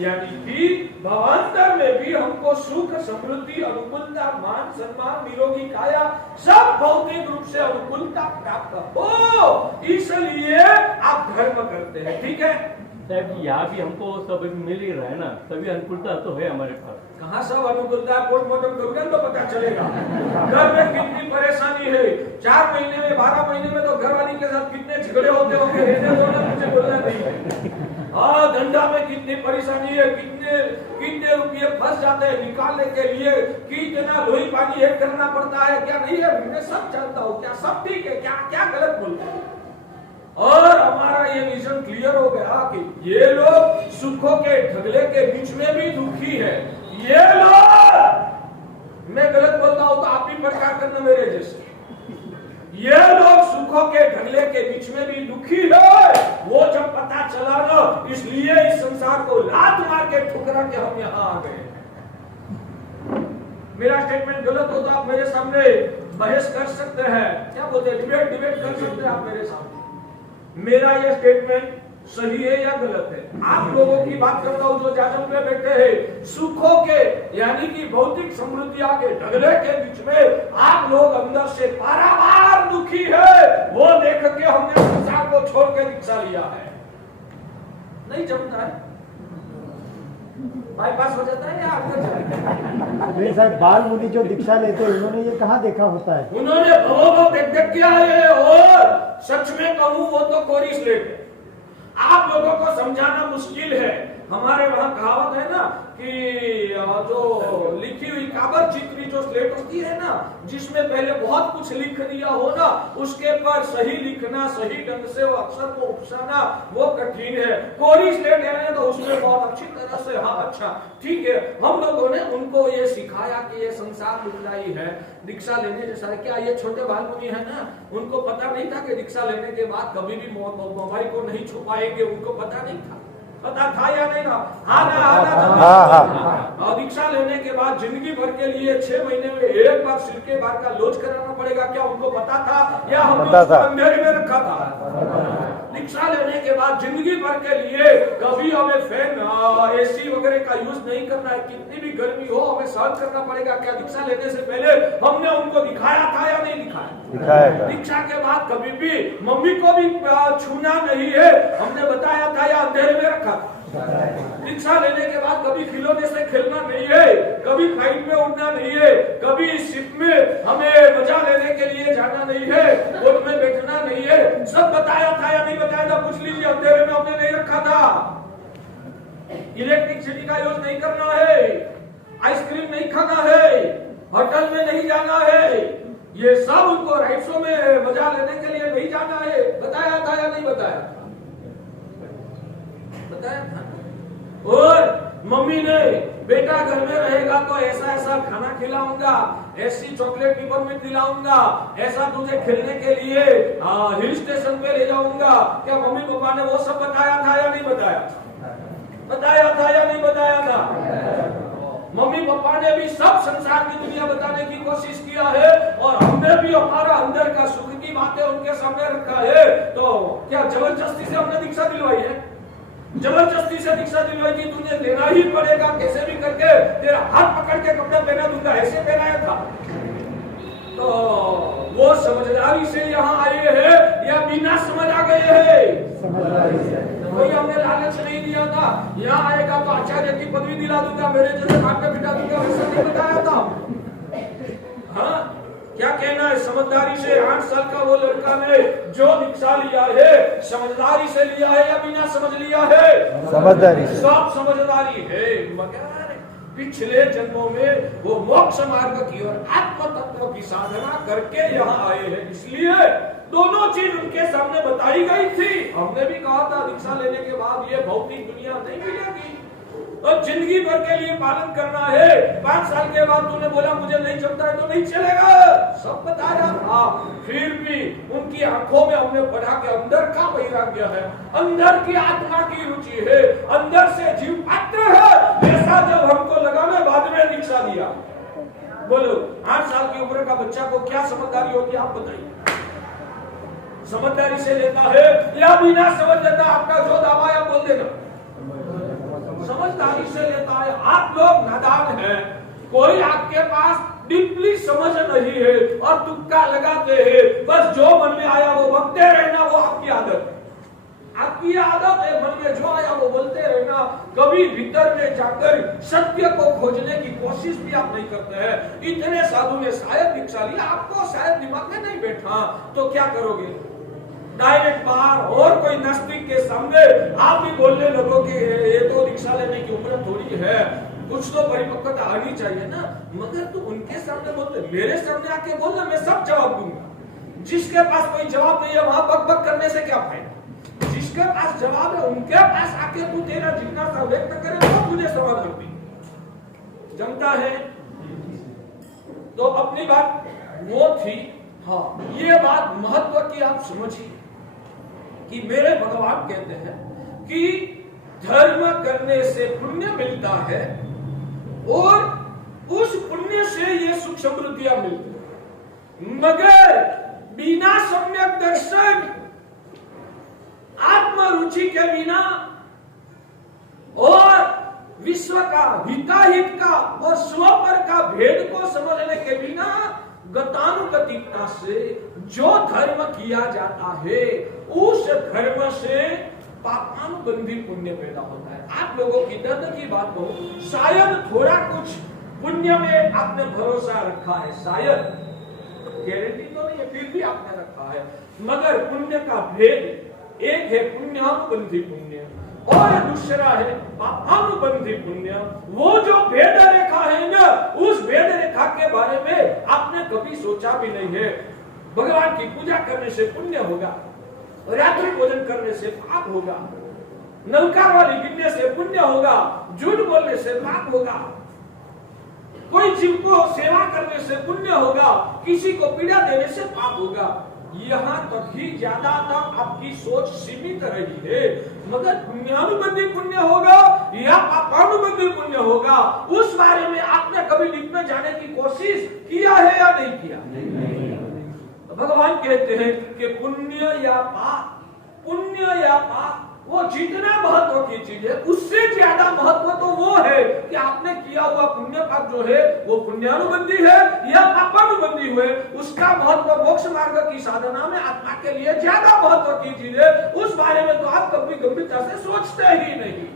यानी कि भावांतर में भी हमको सुख, समृद्धि, अनुकूलता, मान सम्मान, निरोगी काया, सब भौतिक रूप से अनुकूलता प्राप्त हो, इसलिए आप धर्म करते हैं। ठीक है साहब, यहाँ भी हमको सब मिल ही रहा है ना, सभी अनुकूलता तो है हमारे पास। कहाँ सब अनुकूलता? पोस्टमार्टम करोगे तो पता चलेगा। घर में कितनी परेशानी है। 4 महीने में, 12 महीने में तो घरवाली के साथ कितने झगड़े होते होंगे। रहने दो ना, मुझे बोलना नहीं। हाँ, धंधा में कितनी परेशानी है, कितने रुपये फंस जाते हैं निकालने के लिए, कितना लोही पानी एक करना पड़ता है, क्या नहीं है? मैं सब जानता हूँ। क्या सब ठीक है? क्या गलत बोलते हैं? और हमारा ये विजन क्लियर हो गया कि ये लोग सुखों के ढगले के बीच में भी दुखी है। ये लोग, मैं गलत बोलता हूं तो आप भी प्रचार करना मेरे जैसे। ये लोग सुखों के ढगले के बीच में भी दुखी है। वो जब पता चला ना, इसलिए इस संसार को लात मार के ठुकरा के हम यहाँ आ गए। मेरा स्टेटमेंट गलत हो तो आप मेरे सामने बहस कर सकते हैं। क्या बोलते हैं? डिबेट कर सकते हैं आप मेरे सामने। मेरा यह स्टेटमेंट सही है या गलत है? आप लोगों की बात करता हूं जो जाजम पे बैठे हैं। सुखों के यानी कि भौतिक समृद्धियां के ढगले के बीच में आप लोग अंदर से पारावार दुखी है। वो देख के हमने संसार को छोड़ के दीक्षा लिया है। नहीं जमता है? बाईपास हो जाता है या आगे नहीं साहब, बाल मुनि जो दीक्षा लेते हैं उन्होंने ये कहाँ देखा होता है? उन्होंने भवों देख किया है। और सच में कहूं वो तो कोरी स्लेट है। आप लोगों को समझाना मुश्किल है। हमारे वहां कहावत है ना कि जो लिखी हुई काबर चित्री जो स्लेट होती है ना, जिसमें पहले बहुत कुछ लिख दिया हो ना, उसके पर सही लिखना, सही ढंग से वो अक्षर को उपसाना वो कठिन है। कोरी स्लेट है तो उसमें बहुत अच्छी तरह से, हाँ अच्छा ठीक है, हम लोगों ने उनको ये सिखाया कि ये संसार दुखदाई है, दीक्षा लेने जैसा है। क्या ये छोटे बाल मुनि है ना, उनको पता नहीं था कि दीक्षा लेने के बाद कभी भी मोबाइल को नहीं छुपाएंगे? उनको पता नहीं था? पता था या नहीं था? हाँ। दीक्षा लेने के बाद जिंदगी भर के लिए 6 महीने में एक बार सिर के बार का लोच कराना पड़ेगा। क्या उनको पता था या हमने उसको अंधेरे में रखा था? दीक्षा लेने के बाद जिंदगी भर के लिए कभी हमें फैन, एसी वगैरह का यूज नहीं करना है। कितनी भी गर्मी हो हमें सहन करना पड़ेगा। क्या दीक्षा लेने से पहले हमने उनको दिखाया था या नहीं दिखाया? दीक्षा के बाद कभी भी मम्मी को भी छूना नहीं है, हमने बताया था या अंधेरे में रखा? दीक्षा लेने के बाद कभी खिलौने से खेलना नहीं है, कभी फ्लाइट में उड़ना नहीं है, कभी शिप में हमें मजा लेने के लिए जाना नहीं है, बोट में बैठना नहीं है। सब बताया था या नहीं बताया था? पूछ लीजिए। अंधेरे में हमने नहीं रखा था। इलेक्ट्रिसिटी का यूज नहीं करना है, आइसक्रीम नहीं खाना है, होटल में नहीं जाना है, ये सब उनको राइट्सों में मजा लेने के लिए नहीं जाना है। बताया था या नहीं बताया? बताया था। और मम्मी ने बेटा घर में रहेगा तो ऐसा ऐसा खाना खिलाऊंगा, ऐसी चॉकलेट पिपरमिंट दिलाऊंगा, ऐसा तुझे खेलने के लिए हिल स्टेशन पे ले जाऊंगा। क्या मम्मी पापा ने वो सब बताया था या नहीं बताया? बताया था या नहीं बताया था? मम्मी पापा ने भी सब संसार की दुनिया बताने की कोशिश किया है और हमने भी हमारा अंदर का सुख की बातें उनके सामने रखा है। तो क्या जबरदस्ती से हमने दीक्षा दिलवाई है? जबरदस्ती से दीक्षा दिलवाई कि तुझे देना ही पड़ेगा, कैसे भी करके तेरा हाथ पकड़ के कपड़ा पहना दूंगा, ऐसे पहनाया था? तो वो समझदारी से यहाँ आए हैं या बिना समझ आ गए हैं? समझदारी से। कोई हमने लालच नहीं दिया था, यहाँ आएगा तो आचार्य की पदवी दिला दूंगा, मेरे जैसे हाथ पे बिठा दूंगा, वैसा नहीं बताया था। हाँ, क्या कहना है? समझदारी से 8 साल का वो लड़का ने जो दीक्षा लिया है, समझदारी से लिया है या बिना समझ लिया है? समझदारी से। सब समझदारी है, मगर पिछले जन्मों में वो मोक्ष मार्ग की और आत्म तत्व की साधना करके यहाँ आए हैं, इसलिए दोनों चीज उनके सामने बताई गई थी। हमने भी कहा था दीक्षा लेने के बाद ये भौतिक दुनिया नहीं मिलेगी और जिंदगी भर के लिए पालन करना है। 5 साल के बाद तूने बोला मुझे नहीं चलता है तो नहीं चलेगा, सब बताया था। फिर भी उनकी आंखों में हमने पढ़ा कि अंदर का वैराग्य है, अंदर की आत्मा की रुचि है, अंदर से जीव पात्र है। ऐसा जब हमको लगा ना, बाद में दीक्षा दिया। बोलो 8 साल की उम्र का बच्चा को क्या समझदारी होती है, आप बताइए? समझदारी से लेता है या बिना समझ लेता? आपका जो दावा है बोल देना। समझदारी से लेता है। आप लोग नादान हैं, कोई आपके पास डीपली समझ नहीं है और तुक्का लगाते हैं, बस जो मन में आया वो बकते रहना, वो आपकी आदत है। आपकी आदत है मन में जो आया वो बोलते रहना, कभी भीतर में जाकर सत्य को खोजने की कोशिश भी आप नहीं करते हैं। इतने साधु ने शायद दीक्षा लिया, आपको शायद दिमाग में नहीं बैठा, तो क्या करोगे? डायरेक्ट बाहर और कोई नास्तिक के सामने आप भी बोलने लगोगे ये तो दीक्षा लेने की उम्र थोड़ी है, कुछ तो परिपक्वता आनी चाहिए ना। मगर तू उनके सामने बोलते, मेरे सामने आके बोलना, मैं सब जवाब दूंगा। जिसके पास कोई जवाब नहीं है वहां बक बक करने से क्या फायदा? जिसके पास जवाब है उनके पास आके तू तेरा जिज्ञासा व्यक्त करे तो तुझे समाधान भी जमता है। तो अपनी बात वो थी। हाँ, ये बात महत्व की आप समझिए कि मेरे भगवान कहते हैं कि धर्म करने से पुण्य मिलता है और उस पुण्य से ये सुख समृद्धियां मिलती है, मगर बिना सम्यक दर्शन, आत्म रुचि के बिना और विश्व का हिताहित का और स्वपर का भेद को समझने के बिना गतानुगतिकता से जो धर्म किया जाता है उस धर्म से पापानुबंधी पुण्य पैदा होता है। आप लोगों की दर्द की बात हो, शायद थोड़ा कुछ पुण्य में आपने भरोसा रखा है, शायद गारंटी तो नहीं है, फिर भी आपने रखा है, मगर पुण्य का भेद एक है पुण्यानुबंधी पुण्य और दूसरा है पापानुबंधी पुण्य। वो जो भेद रेखा है ना, उस भेद रेखा के बारे में आपने कभी सोचा भी नहीं है। भगवान की पूजा करने से पुण्य होगा, रात्रि भोजन करने से पाप होगा, नलकार वाली गिनने से पुण्य होगा, झूठ बोलने से पाप होगा, कोई जीव को सेवा करने से पुण्य होगा, किसी को पीड़ा देने से पाप होगा। यहाँ तक ही ज्यादातर आपकी सोच सीमित रही है, मगर पुण्यानुबंधी पुण्य होगा या पापानुबंधी पुण्य होगा, उस बारे में आपने कभी डीप में जाने की कोशिश किया है या नहीं किया? भगवान कहते हैं कि पुण्य या पाप वो जितना महत्व की चीज है, उससे ज्यादा महत्व तो वो है कि आपने किया हुआ पुण्य पाप जो है वो पुण्यानुबंधी है या पापानुबंधी है। उसका महत्व मोक्ष मार्ग की साधना में आत्मा के लिए ज्यादा महत्व की चीज है, उस बारे में तो आप कभी गंभीरता से सोचते ही नहीं।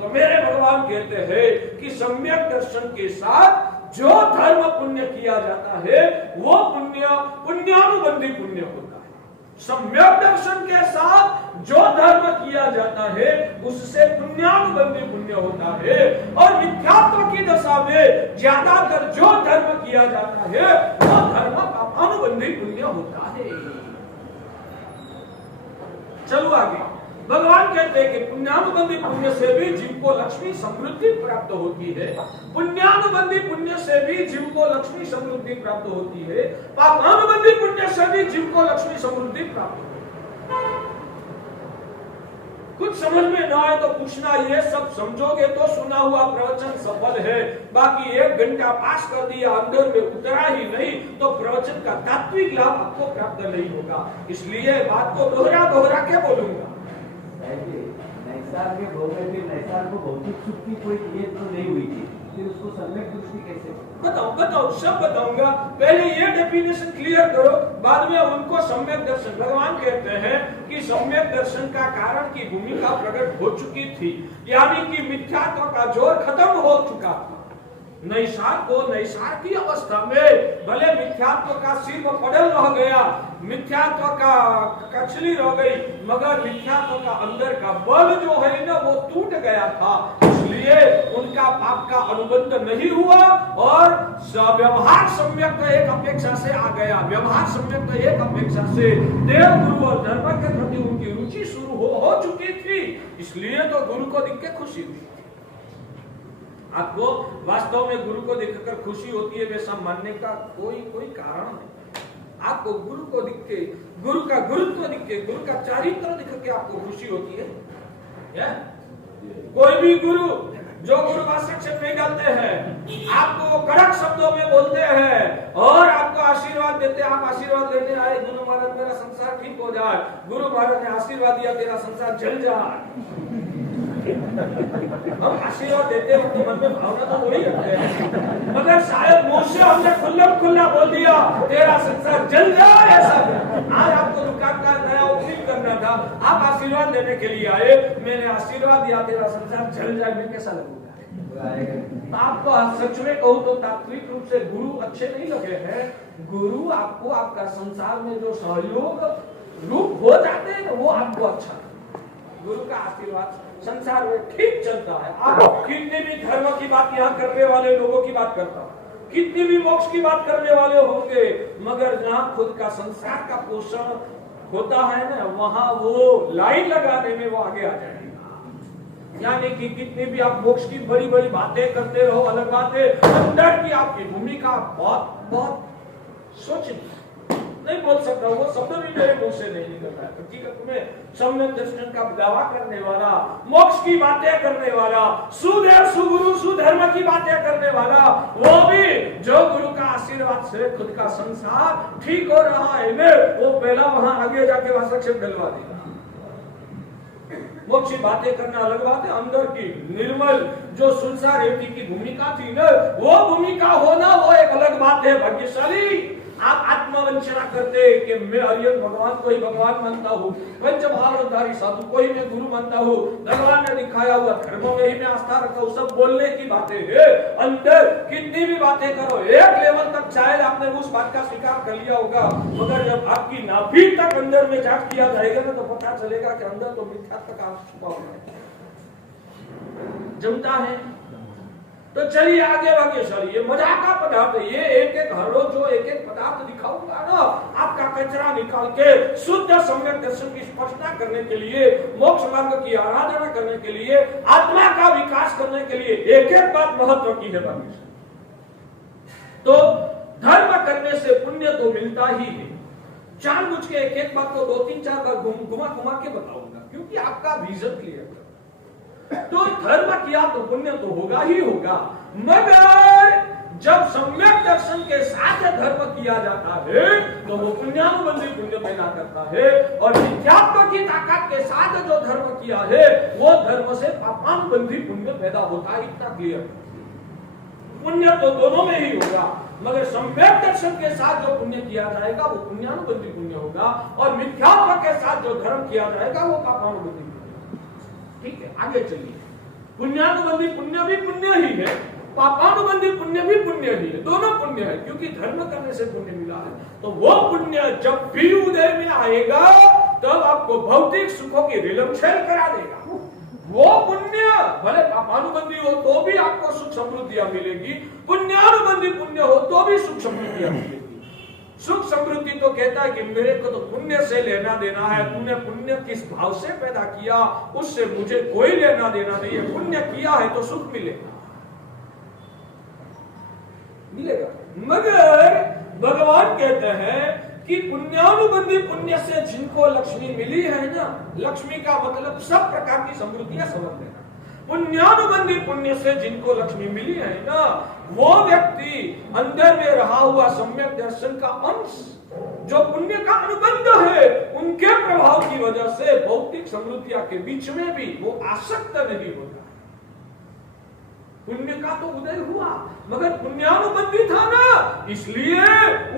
तो मेरे भगवान कहते हैं कि सम्यक दर्शन के साथ जो धर्म पुण्य किया जाता है वो पुण्य पुण्यानुबंधी पुण्य होता है। सम्यक दर्शन के साथ जो धर्म किया जाता है उससे पुण्यानुबंधी पुण्य होता है, और मिथ्यात्व की दशा में ज्यादातर जो धर्म किया जाता है वो धर्म पापानुबंधी पुण्य होता है। चलो आगे। भगवान कहते हैं कि पुण्यानुबंधी पुण्य से भी जीव को लक्ष्मी समृद्धि प्राप्त होती है। पुण्यानुबंधी पुण्य से भी जीव को लक्ष्मी समृद्धि प्राप्त होती है। पापानुबंधी पुण्य से भी जीव को लक्ष्मी समृद्धि प्राप्त होती है। कुछ समझ में ना आए तो पूछना, ये सब समझोगे तो सुना हुआ प्रवचन सफल है, बाकी 1 घंटा पास कर दिया, अंदर में उतरा ही नहीं तो प्रवचन का तात्विक लाभ आपको प्राप्त नहीं होगा। इसलिए बात को दोहरा के बोलूंगा। नैसार के भोग में फिर नैसार को भौतिक सुख की कोई नियत तो नहीं हुई थी, फिर उसको सम्यक दृष्टि कैसे? बताओ सब बताऊंगा। पहले ये डेफिनेशन क्लियर करो, बाद में उनको सम्यक दर्शन। भगवान कहते हैं कि सम्यक दर्शन का कारण की भूमिका प्रकट हो चुकी थी, यानी कि मिथ्यात्व का जोर खत्म हो चुका था। नैसार को नैसार की अवस्था में भले मिथ्यात्व का सिर पड़ल रह गया, मिथ्यात्व का कचली रह गई, मगर मिथ्यात्व का अंदर का बल जो है ना वो टूट गया था। इसलिए उनका पाप का अनुबंध नहीं हुआ और व्यवहार सम्यक एक अपेक्षा से आ गया। व्यवहार सम्यक एक अपेक्षा से देव गुरु और धर्म के प्रति उनकी रुचि शुरू हो चुकी थी। इसलिए तो गुरु को देख के खुशी हुई। आपको वास्तव में गुरु को देखकर खुशी होती है वैसा मानने का कोई कारण नहीं। आपको गुरु को दिख के, गुरु का गुरुत्व दिख के, गुरु का चारित्र दिख के आपको खुशी होती है क्या? कोई भी गुरु जो गुरु वास्तव में डालते हैं, आपको कड़क शब्दों में बोलते हैं और आपको आशीर्वाद देते हैं। आप आशीर्वाद लेने आए, गुरु महाराज मेरा संसार ठीक हो जाए, गुरु महाराज ने आशीर्वाद दिया तेरा संसार जल जाए। हम आशीर्वाद देते हैं तो मन में भावना तो वही रखते हैं, मगर शायद मुंह से हमने खुल्ला बोल दिया तेरा संसार जल जाए ऐसा। आज आपको दुकान का नया ओपनिंग करना था, आप आशीर्वाद देने के लिए आए, मैंने आशीर्वाद दिया तेरा संसार जल जाए, मैं कैसा लगूंगा? आपको सच में कहूं तो तात्विक रूप से गुरु अच्छे नहीं लगे हैं। गुरु आपको आपका संसार में जो सहयोग रूप हो जाते हैं वो आपको अच्छा। गुरु का आशीर्वाद संसार में ठीक चलता है। आप कितने भी धर्म की बात यहाँ करने वाले लोगों की बात करता हूँ, कितनी भी मोक्ष की बात करने वाले होंगे, मगर जहाँ खुद का संसार का पोषण होता है ना, वहाँ वो लाइन लगाने में वो आगे आ जाएंगे। यानी कि कितनी भी आप मोक्ष की बड़ी बड़ी बातें करते रहो, अलग बात है, अंदर की आपकी भूमिका बहुत सोचनी नहीं बोल सकता, वो शब्द भी मेरे मुंह से नहीं निकलता है। हकीकत में सम्यक दर्शन का दावा करने वाला, मोक्ष की बातें करने वाला, सुदेव सुगुरु सुधर्म की बातें करने वाला, वो भी जो गुरु का आशीर्वाद से खुद का संसार ठीक हो रहा है ना, वो पहला वहां आगे जाके वास्तव डलवा देगा। मोक्ष की बातें करना अलग बात है, अंदर की निर्मल जो सुनसार रेवती की भूमिका थी ना, वो भूमिका होना वो एक अलग बात है। भाग्यशाली आप आत्मवंचना करते कि मैं अरियन भगवान को ही भगवान मानता हूँ, पंचमहावतारी साधु को ही मैं गुरु मानता हूँ, भगवान ने दिखाया हुआ धर्म में ही मैं आस्था रखता हूँ, सब बोलने की बातें है। अंदर कितनी भी बातें करो, एक लेवल तक शायद आपने उस बात का स्वीकार कर लिया होगा, मगर जब आपकी नाभि तक अंदर में जांच किया जाएगा ना, तो पता चलेगा कि अंदर तो मिथ्यात्व का छुपा हुआ है, जमता है। तो चलिए आगे भाग्यशाली, ये मजाक का पदार्थ है, ये एक हर रोज जो एक पदार्थ दिखाऊंगा ना, आपका कचरा निकाल के शुद्ध सम्यक दर्शन की स्पष्टता करने के लिए, मोक्ष मार्ग की आराधना करने के लिए, आत्मा का विकास करने के लिए एक बात महत्व की है भाग्यशाली। तो धर्म करने से पुण्य तो मिलता ही है। जानबूझ के एक बात को 2-3-4 बार घुमा के बताऊंगा, क्योंकि आपका विजन क्लियर है। तो धर्म किया तो पुण्य तो होगा ही होगा, मगर जब सम्यक दर्शन के साथ धर्म किया जाता है तो वो पुण्यानुबंधी पुण्य पैदा करता है, और मिथ्यात्व की ताकत के साथ जो धर्म किया है वो धर्म से पापानुबंधी पुण्य पैदा होता है। इतना क्लियर, पुण्य तो दोनों में ही होगा, मगर सम्यक दर्शन के साथ जो पुण्य किया जाएगा वो पुण्यानुबंधी पुण्य होगा, और मिथ्यात्व के साथ जो धर्म किया जाएगा वो पापानुबंधी। ठीक है, आगे चलिए। पुण्यानुबंधी पुण्य भी पुण्य ही है, पापानुबंधी पुण्य भी पुण्य ही है, दोनों पुण्य है, क्योंकि धर्म करने से पुण्य मिला है। तो वो पुण्य जब भी उदय में आएगा तब आपको भौतिक सुखों की रिलमछेल करा देगा। वो पुण्य भले पापानुबंधी हो तो भी आपको सुख समृद्धियां मिलेगी, पुण्यानुबंधी पुण्य हो तो भी सुख समृद्धियां मिलेगी। सुख समृद्धि तो कहता है कि मेरे को तो पुण्य से लेना देना है, तूने पुण्य किस भाव से पैदा किया उससे मुझे कोई लेना देना नहीं है। पुण्य किया है तो सुख मिलेगा, मगर भगवान कहते हैं कि पुण्यानुबंधी पुण्य से जिनको लक्ष्मी मिली है ना, लक्ष्मी का मतलब सब प्रकार की समृद्धियां समझ लेना। पुण्यानुबंधी पुण्य से जिनको लक्ष्मी मिली है ना, वो व्यक्ति अंदर में रहा हुआ सम्यक दर्शन का अंश जो पुण्य का अनुबंध है, उनके प्रभाव की वजह से भौतिक समृद्धियां के बीच में भी वो आसक्त नहीं होता। पुण्य का तो उदय हुआ मगर पुण्यानुबंधी था ना, इसलिए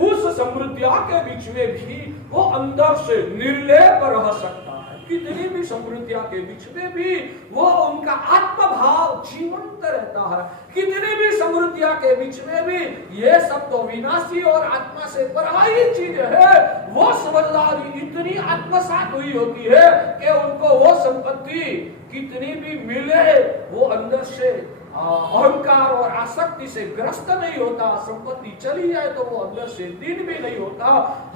उस समृद्धियां के बीच में भी वो अंदर से निर्लेप रह सकता है। कितनी भी समृद्धियां के बीच में भी वो उनका आत्मभाव जीवंत रहता है। कितनी भी समृद्धियां के बीच में भी ये सब तो विनाशी और आत्मा से पराई चीज है, वो समझदारी इतनी आत्मसात हुई होती है कि उनको वो संपत्ति कितनी भी मिले वो अंदर से अहंकार और आसक्ति से ग्रस्त नहीं होता। संपत्ति चली जाए तो वो अंदर से दिन भी नहीं होता।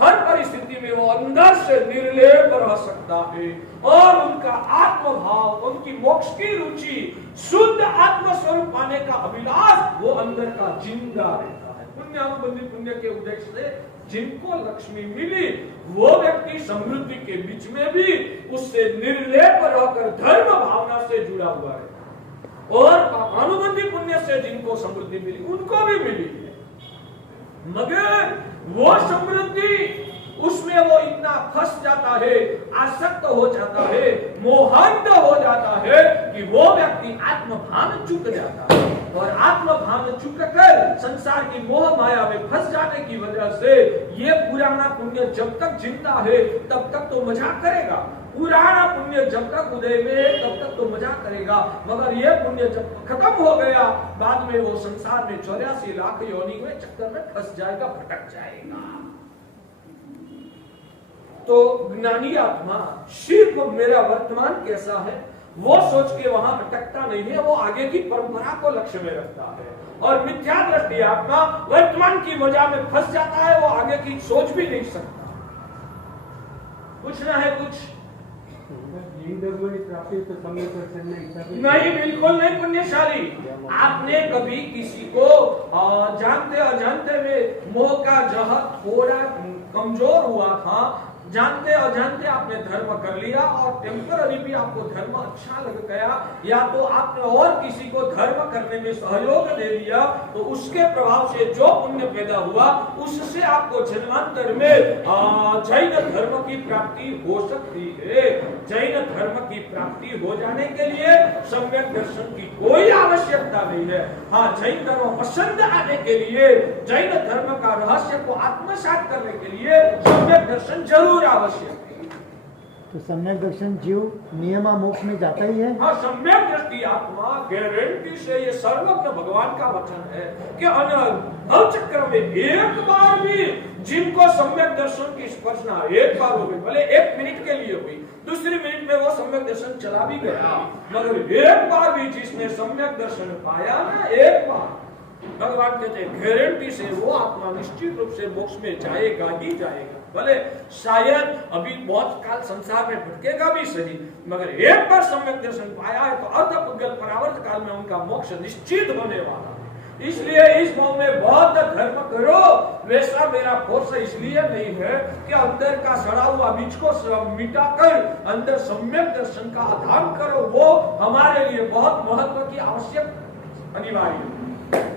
हर परिस्थिति में वो अंदर से निर्लेप रह सकता है और उनका आत्मभाव, उनकी मोक्ष की रुचि, शुद्ध आत्म स्वरूप पाने का अभिलाष वो अंदर का जिंदा रहता है। पुण्यानुबंधी पुण्य के उदय से जिनको लक्ष्मी मिली वो व्यक्ति समृद्धि के बीच में भी उससे निर्लेप रहकर धर्म भावना से जुड़ा हुआ है और अनुबंधी पुण्य से जिनको समृद्धि मिली उनको भी मिली है, मगर वो समृद्धि उसमें वो इतना फंस जाता है, आसक्त हो जाता है, मोहांध हो जाता है कि वो व्यक्ति आत्मभान चूक जाता है और आत्मभान चूक कर संसार की मोह माया में फंस जाने की वजह से ये पुराना पुण्य जब तक जिंदा है तब तक तो मजाक करेगा, पुराना पुण्य जब तक उदय में है तब तक तो मजाक करेगा, मगर ये पुण्य जब खत्म हो गया बाद में वो संसार में 84 लाख योनि में चक्कर में फंस जाएगा, भटक जाएगा। तो ज्ञानी आत्मा सिर्फ मेरा वर्तमान कैसा है वो सोच के वहां भटकता नहीं है, वो आगे की परंपरा को लक्ष्य में रखता है। और मिथ्या दृष्टि आत्मा वर्तमान की मजा में फंस जाता है, वो आगे की सोच भी नहीं सकता। पूछना है कुछ? नहीं, बिल्कुल नहीं पुण्यशाली। आपने कभी किसी को जानते अजानते में मोह का जहर थोड़ा कमजोर हुआ था, जानते अजानते आपने धर्म कर लिया और टेम्पररी भी आपको धर्म अच्छा लग गया, या तो आपने और किसी को धर्म करने में सहयोग दे दिया, तो उसके प्रभाव से जो पुण्य पैदा हुआ उससे आपको जन्मांतर में जैन धर्म की प्राप्ति हो सकती है। जैन धर्म की प्राप्ति हो जाने के लिए सम्यक दर्शन की कोई आवश्यकता नहीं है। हाँ, जैन धर्म पसंद आने के लिए, जैन धर्म का रहस्य को आत्मसात करने के लिए सम्यक दर्शन जरूर आवश्यक है। तो सम्यक दर्शन जीव नियमा मोक्ष में जाता ही है। हाँ, सम्यक दृष्टि आत्मा गारंटी से, ये सर्वज्ञ भगवान का वचन है कि नव चक्र में एक बार भी जिनको सम्यक दर्शन की स्पर्शना एक बार हो गई, भले 1 मिनट के लिए हुई, दूसरी मिनट में वो सम्यक दर्शन चला भी गया, मगर एक बार भी जिसने सम्यक दर्शन पाया ना, एक बार, भगवान कहते हैं गारंटी से वो आत्मा निश्चित रूप से मोक्ष में जाएगा ही जाएगा। भले शायद अभी बहुत काल संसार में भटकेगा भी सही, मगर एक बार सम्यक दर्शन पाया है तो अर्धपुद्गल परावर्त काल में उनका मोक्ष निश्चित होने वाला है। इसलिए इस भाव में बौद्ध धर्म करो, वैसा मेरा फोर्स इसलिए नहीं है कि अंदर का सड़ा हुआ बीज को मिटाकर अंदर सम्यक दर्शन का आधान करो, वो हमारे लिए बहुत महत्व की आवश्यक अनिवार्य है।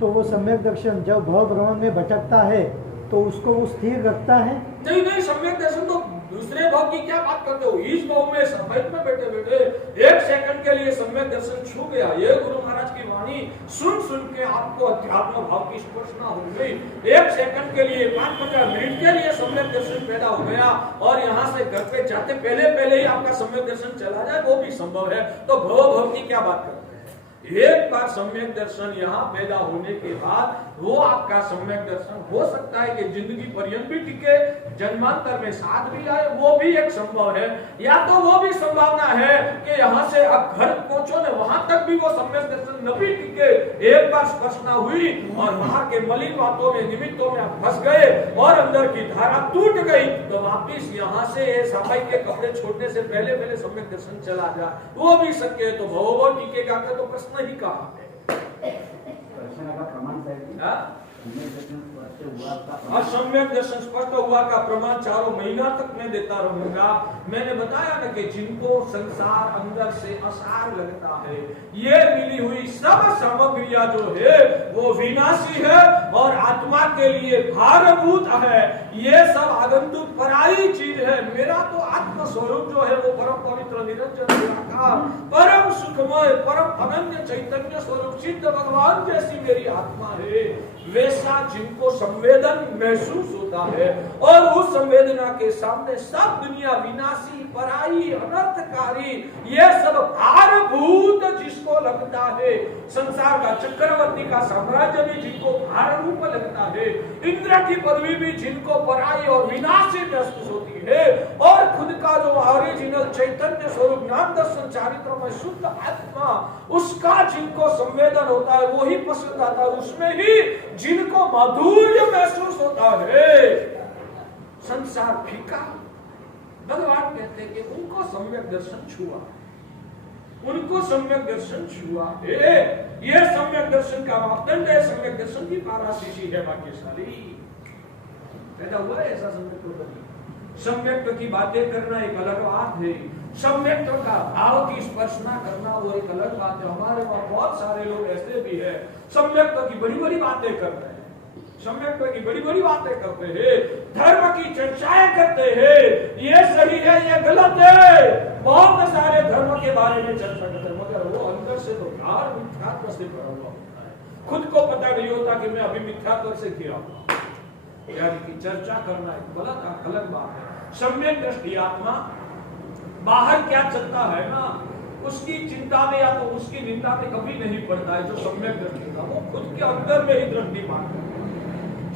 तो वो सम्यक दर्शन जब भव भ्रमण में भटकता है तो उसको वो स्थिर रखता है? नहीं, सम्यक दर्शन तो दूसरे भाव की क्या बात करते हो, इस भाव में सफेद में बैठे बैठे 1 सेकंड के लिए सम्यक दर्शन छू गया, ये गुरु महाराज की वाणी सुन के आपको अध्यात्म भाव की स्पर्शना हो गई, 1 सेकंड के लिए 5-15 मिनट के लिए सम्यक दर्शन पैदा हो गया और यहाँ से घर पे जाते पहले ही आपका सम्यक दर्शन चला जाए, वो भी संभव है। तो भव की क्या बात करते हैं? एक बार सम्यक दर्शन यहाँ पैदा होने के बाद वो आपका सम्यक दर्शन हो सकता है कि जिंदगी पर्यंत भी टिके, जन्मांतर में साथ भी आए, वो भी एक संभव है। या तो वो भी संभावना है कि यहाँ से आप घर पहुंचो ना, वहां तक भी वो सम्यक दर्शन न भी टिके, एक बार स्पर्शना हुई और वहां के मलिन बातों में, निमित्तों में आप फंस गए और अंदर की धारा टूट गई, तो वापिस यहाँ से सफाई के कपड़े छोड़ने से पहले पहले सम्यक दर्शन चला जाए, वो भी शक्य है। तो भवो टिकेगा का तो प्रश्न ही कहा है। प्रमाण असम्यक दर्शन स्पष्ट हुआ का प्रमाण 4 महीना तक मैं देता रहूंगा। मैंने बताया ना कि जिनको संसार अंदर से असार लगता है, ये मिली हुई सब सामग्रियां जो है वो विनाशी है और आत्मा के लिए भारभूत है। ये सब आगंतुक पराई चीज है। मेरा तो आत्म स्वरूप जो है वो परम पवित्र निरंजन निराकार परम सुखमय परम अनन्य चैतन्य स्वरूप सिद्ध भगवान जैसी मेरी आत्मा है। वैसा जिनको संवेदन महसूस होता है और उस संवेदना के सामने सब दुनिया विनाशी पराई अनर्थकारी ये सब भारभूत जिसको लगता है, संसार का चक्रवर्ती का साम्राज्य भी जिनको भार रूप लगता है, इंद्र की पदवी भी जिनको पराई और विनाशी महसूस होती है, और खुद का जो ओरिजिनल चैतन्य स्वरूप नाम दर्शन चारित्र में शुद्ध आत्मा उसका जिनको संवेदन होता है वही पसंद आता है, उसमें ही जिनको माधुर्य महसूस होता है। संसार फीका, भगवान कहते हैं कि उनको सम्यक दर्शन छुआ, उनको सम्यक दर्शन छुआ है। ये सम्यक दर्शन का मापदंड है, सम्यक दर्शन की पाराशीशी है भाग्यशाली। पैदा हुआ है ऐसा सम्यक। सम्यक की बातें करना एक अलग बात है, सम्यक का भाव की स्पर्शना करना वो एक अलग बात है। हमारे वहां बहुत सारे लोग ऐसे भी है सम्यक की बड़ी बड़ी बातें करते हैं, सम्यक की बड़ी बड़ी बातें करते हैं, धर्म की चर्चाएं करते हैं, ये सही है ये गलत है, बहुत सारे धर्म के बारे में चर्चा करते हैं, मगर वो अंदर से तो यार मिथ्यात्व से भरा हुआ होता है। खुद को पता नहीं होता कि मैं अभी मिथ्यात्व से घिरा हुआ। यानी कि चर्चा करना एक गलत अलग बात है। सम्यक दृष्टि आत्मा बाहर क्या चलता है ना उसकी चिंता में या तो उसकी निंदा में कभी नहीं पड़ता है। जो सम्यक दृष्टि का वो खुद के अंदर में ही दृष्टि मानता है।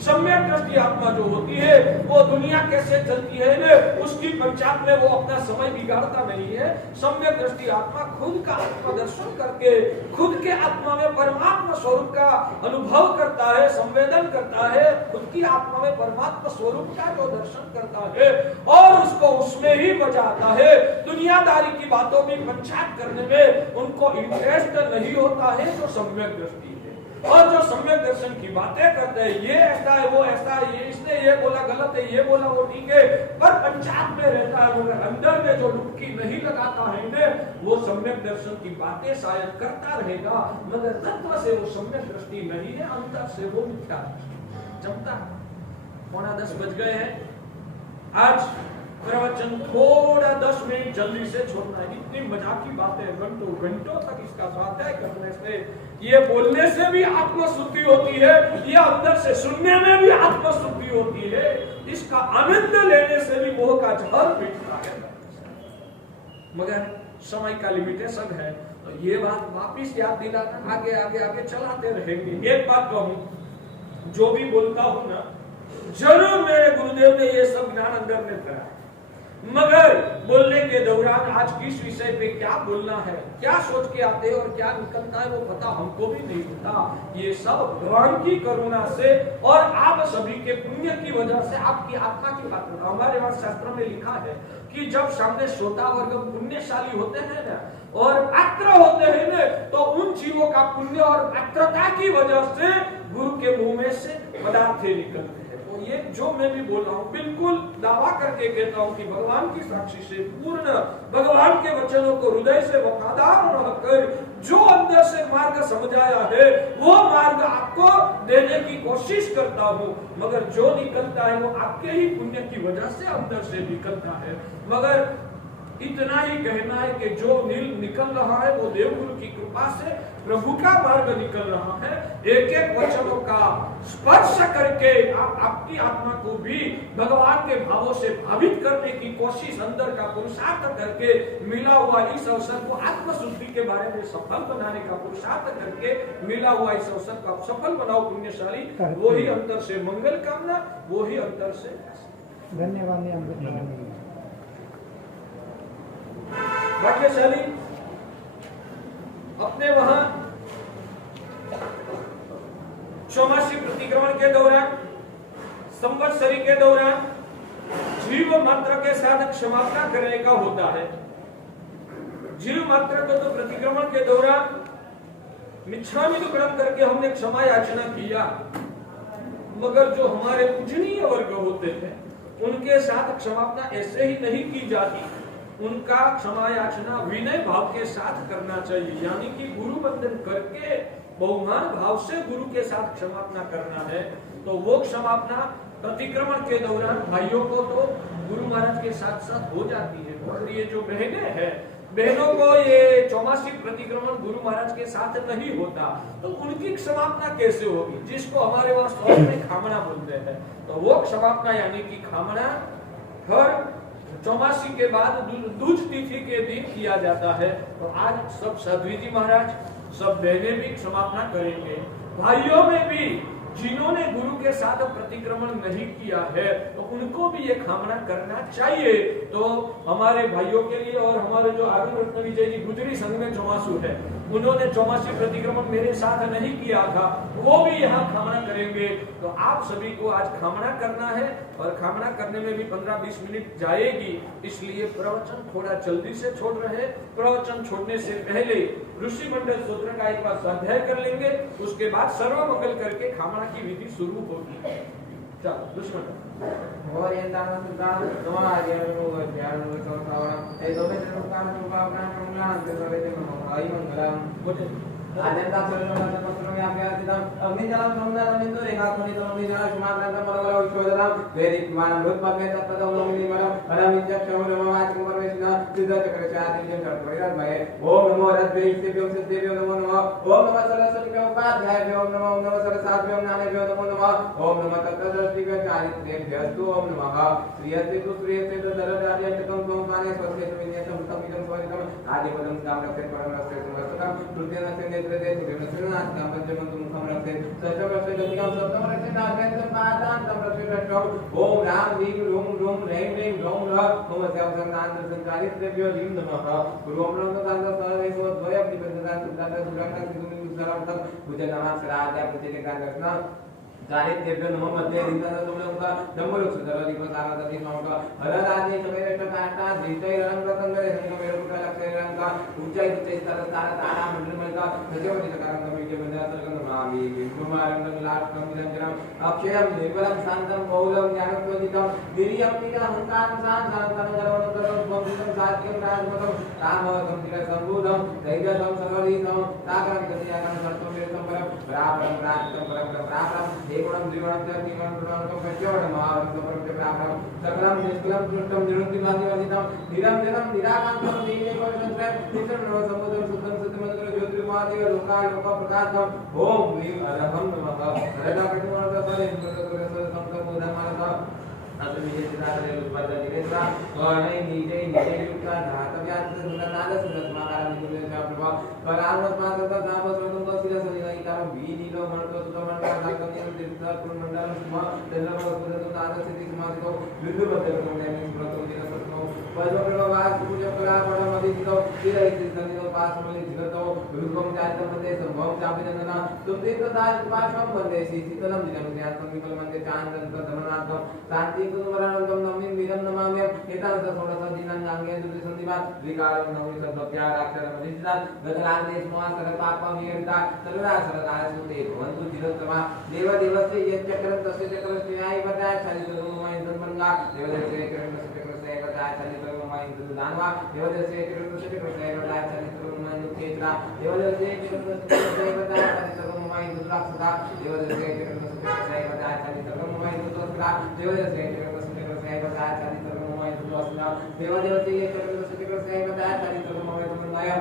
सम्यक दृष्टि आत्मा जो होती है वो दुनिया कैसे चलती है ना उसकी पंचायत में वो अपना समय बिगाड़ता नहीं है। सम्यक दृष्टि आत्मा खुद का आत्मदर्शन करके खुद के आत्मा में परमात्मा स्वरूप का अनुभव करता है, संवेदन करता है, खुद की आत्मा में परमात्मा स्वरूप का जो दर्शन करता है और उसको उसमें ही मजा आता है। दुनियादारी की बातों में पंचायत करने में उनको इंटरेस्ट नहीं होता है जो सम्यक दृष्टि है। और जो सम्यक दर्शन की बातें करते हैं ये ऐसा है वो ऐसा है, ये इसने ये बोला गलत है, ये बोला वो ठीक है, पर पंचायत में रहता है, मगर अंदर में जो डुबकी नहीं लगाता है इन्हें वो सम्यक दर्शन की बातें शायद करता रहेगा, मगर तत्व से वो सम्यक दृष्टि नहीं है, अंतर से वो मिथ्या जमता। 9:45 बज गए हैं। आज प्रवचन थोड़ा 10 मिनट जल्दी से छोड़ना है। इतनी मजाक की बातें घंटों घंटों तक इसका स्वाध्याय करने से, ये बोलने से भी आत्मशुद्धि होती है, ये अंदर से सुनने में भी आत्मशुद्धि होती है, इसका आनंद लेने से भी मोह का जहर मिटता है। मगर समय का लिमिटेशन है तो ये बात वापिस याद दिलाना, आगे आगे आगे चलाते रहेंगे। एक बात कहूं, जो भी बोलता हूं ना जरूर मेरे गुरुदेव ने ये सब ज्ञान अंदर में कराया, मगर बोलने के दौरान आज किस विषय पे क्या बोलना है, क्या सोच के आते हैं और क्या निकलता है वो पता हमको भी नहीं होता। ये सब भगवान की करुणा से और आप सभी के पुण्य की वजह से आपकी आत्मा की बात होता। हमारे वहां शास्त्र में लिखा है कि जब सामने श्रोता वर्ग पुण्यशाली होते हैं ना और पात्र होते हैं ना तो उन जीवों का पुण्य और पात्रता की वजह से गुरु के मुंह में से पदार्थ निकलते हैं। ये जो मैं भी बोल रहा हूँ बिल्कुल दावा करके कहता हूँ कि भगवान की साक्षी से पूर्ण भगवान के वचनों को हृदय से वफादार रहकर जो अंदर से मार्ग समझाया है वो मार्ग आपको देने की कोशिश करता हूँ, मगर जो निकलता है वो आपके ही पुण्य की वजह से अंदर से निकलता है। मगर इतना ही कहना है कि जो निकल रहा है वो देवगुरु की कृपा से प्रभु का मार्ग निकल रहा है। एक एक वचनों का स्पर्श करके आपकी आत्मा को भी भगवान के भावों से भावित करने की कोशिश, अंदर का पुरुषार्थ करके मिला हुआ इस अवसर को आत्मशुद्धि के बारे में सफल बनाने का पुरुषार्थ करके मिला हुआ इस अवसर को आप सफल बनाओ पुण्यशाली। वो ही अंतर से मंगल कामना, वो ही अंतर से धन्यवाद। भाग्यशाली अपने वहां चौमासी प्रतिक्रमण के दौरान, संवत्सरी के दौरान जीव मात्र के साथ क्षमापना करने का होता है। जीव मात्र को तो प्रतिक्रमण के दौरान मिच्छामि दुक्कडम करके हमने क्षमा याचना किया, मगर जो हमारे पूजनीय वर्ग होते हैं उनके साथ क्षमापना ऐसे ही नहीं की जाती। उनका क्षमा याचना विनय भाव के साथ करना चाहिए, यानी कि गुरु बंधन करके बहुमान भाव से गुरु के साथ क्षमापना करना है। तो वो क्षमापना प्रतिक्रमण के दौरान भाइयों को तो गुरु महाराज के साथ साथ हो जाती है, और ये जो बहनें हैं, बहनों को ये चौमासी प्रतिक्रमण गुरु महाराज के साथ नहीं होता, तो उनकी क्षमापना कैसे होगी? जिसको हमारे वहां शौक में खामना बोलते हैं, तो वो क्षमापना यानी कि खामना हर चौमासी के बाद दूज तिथि के दिन किया जाता है। तो आज सब साध्वी जी महाराज, सब बहनें भी क्षमापना करेंगे। भाइयों में भी जिन्होंने गुरु के साथ प्रतिक्रमण नहीं किया है तो उनको भी ये कामना करना चाहिए। तो हमारे भाइयों के लिए और हमारे जो आगम रत्न विजय जी गुजरी संघ में चौमासु है, उन्होंने चौमासी प्रतिक्रमण मेरे साथ नहीं किया था, वो भी यहाँ कामना करेंगे। तो आप सभी को आज कामना करना है, और कामना करने में भी 15-20 मिनट जाएगी, इसलिए प्रवचन थोड़ा जल्दी से छोड़ रहे। प्रवचन छोड़ने से पहले ऋषि मंडल सूत्र का एक बार स्वाध्याय कर लेंगे, उसके बाद सर्वमंगल करके कामना की विधि शुरू होगी। चलो ऋषि मंडल और ये दान सुदान तुम्हारे अनुगत ज्ञान संसावरण ए दोबे संस्कार सुभावना मंगला अंतरे आई मंगलम बोले आनंदा चरणों नमस्कार में आपके आदितम अग्निजलम ब्रह्मणा बिंदु रेखा कोनि तो निजा सुमाग्रंथ मनोबल विश्वदलम वैदिक मान भूत पद्मे तत्पदम लोमिनिमलम परमिज्य क्षमो नमः परमेश्वर सिद्ध चक्र चादिज्य चक्र भय ओम नमो रद्वेष्टिभ्यो सिद्धेभ्यो नमो नमः ओम नमः सरस्वतीभ्यो उपाध्यायभ्यो नमः ओम नमः सरसाभ्यो ज्ञानेभ्यो नमो नमः ओम नमः तत्तदृष्टिभ्यो चारित्रेभ्यस्तु ओम नमः श्रीयते तु श्रीयते दरदार्य तकं त्वं माने स्वस्ते विद्यतं तमिदं स्वरितम आदिपदं काम रक्षे परम रक्षे समस्तकं तृतीयं से नेत्रदे त्रिगुणस्वनाथ काम पंचमं मुखं रक्षे सचवस्य गतिकं सप्तम रक्षे नागेन्द्र पादां तम रक्षे रक्षो ओम राम ह्रीं रूम रूम ह्रीं ह्रीं ह्रौं ह्रः ओम सवसंदान संचारित्रेभ्यो ह्रीं नमः गुरु ओम नमः तांत सर्वेषु द्वय प्रतिपदां सुदाता सुराता सिद्धुनि विसरावतं पूज्य नमः सराध्या प्रतिके गानकृष्ण चारित्रेभ्यो नमः मध्ये दिनदान तुमलोका नमोलोक सुदरदि प्रसारदति नमः हरदादि समेत काटा दितै रंगतंग संगमेर पुत्र लक्षयंका उच्चै उच्चै स्तर तारा तारा मंडलमयका नजोति सकारं नमिके बंदासरकं नमामि विष्णुमारं लाटकं निरंजनम अक्षयं निर्मलं शांतं बहुलं ज्ञानप्रदितं वीर्यं निरहंकारं शांतं जलवन्तरं स्वमितं सात्यं राजमतं रामवतं चिरसम्भूतं धैर्यं सर्वरीतं सागरं गतियानं सर्वमेतं परं प्रापरं प्राप्तं परं प्राप्तं गुणं द्विगुणं च त्रिगुणं गुणं प्रचोदनं महावतं परं प्राप्तं सकलं निष्कलं दृष्टं निरुक्तिमादिवर्जितं निरंजनं निराकान्तं दीनेकवचनं नित्यं समुद्रं शुद्धं शुद्धमन्त्र ज्योतिर्मादिव लोका लोक प्रकाशम् ओम ह्रीं अरहं नमः रदा प्रतिमर्द फले संतमुदमानः अतुमिजेत्रादे उत्पद्यतेत्रा कर्णै नीजे नीजे युक्ता धातव्यात् सुननाद सुनत्माकारं निकुलेशा प्रभा परामस्मात् नामस्वरूपं शिरसनिलयितारं वीनीलो मणतो सुतमणका धाकनिं तीर्थात्मन मंडलं स्म चन्द्रमस्फुरतु नादसिति समासितो विद्युपद्यकं नेमिं प्रतो दिनसत्तो पद्मप्रभावास पूजकला परमदितो चिरैतिसनितो पासमलि जिगतो रूपं चारितं मते संभवं चाभिनन्दना तुमतीर्थदाय पाशं वन्दे शीतलं दिनं ज्ञातं विमलमन्ते चान्दन्तं धमनाथं शान्ति कुमारानंदं नमिं वीरं नमाम्यं एतावत् षोडशदिनानि आङ्गेन्द्र सन्धिवात् विकारं नवि सद्भक्त्याक्षरं निष्ठात् गतलाग्ने स्मः सर्वपापं नियन्ता सर्वदा सर्वकालसुते भवन्तु चिरन्तमा देवदेवस्य यच्चक्रं तस्य चक्रस्य न्यायवताय चलितरुमय सन्मङ्गा देवदेवस्य चक्रस्य चक्रस्य वताय चलितरुमय दानवा देवदेवस्य चक्रस्य चक्रस्य वताय चलितरुमय नुखेत्रा देवदेवस्य चक्रस्य वताय चलितरुमय दुराक्षता देवदेवस्य चक्रस्य चक्रस्य वताय चलितरुमय दुराक्षता देवदेवस्य चक्रस्य चक्रस्य वताय चलितरुमय दुराक्षता देवदेवस्य चक्रस्य चक्रस्य बताया चालीस तक मोबाइल तो बनाया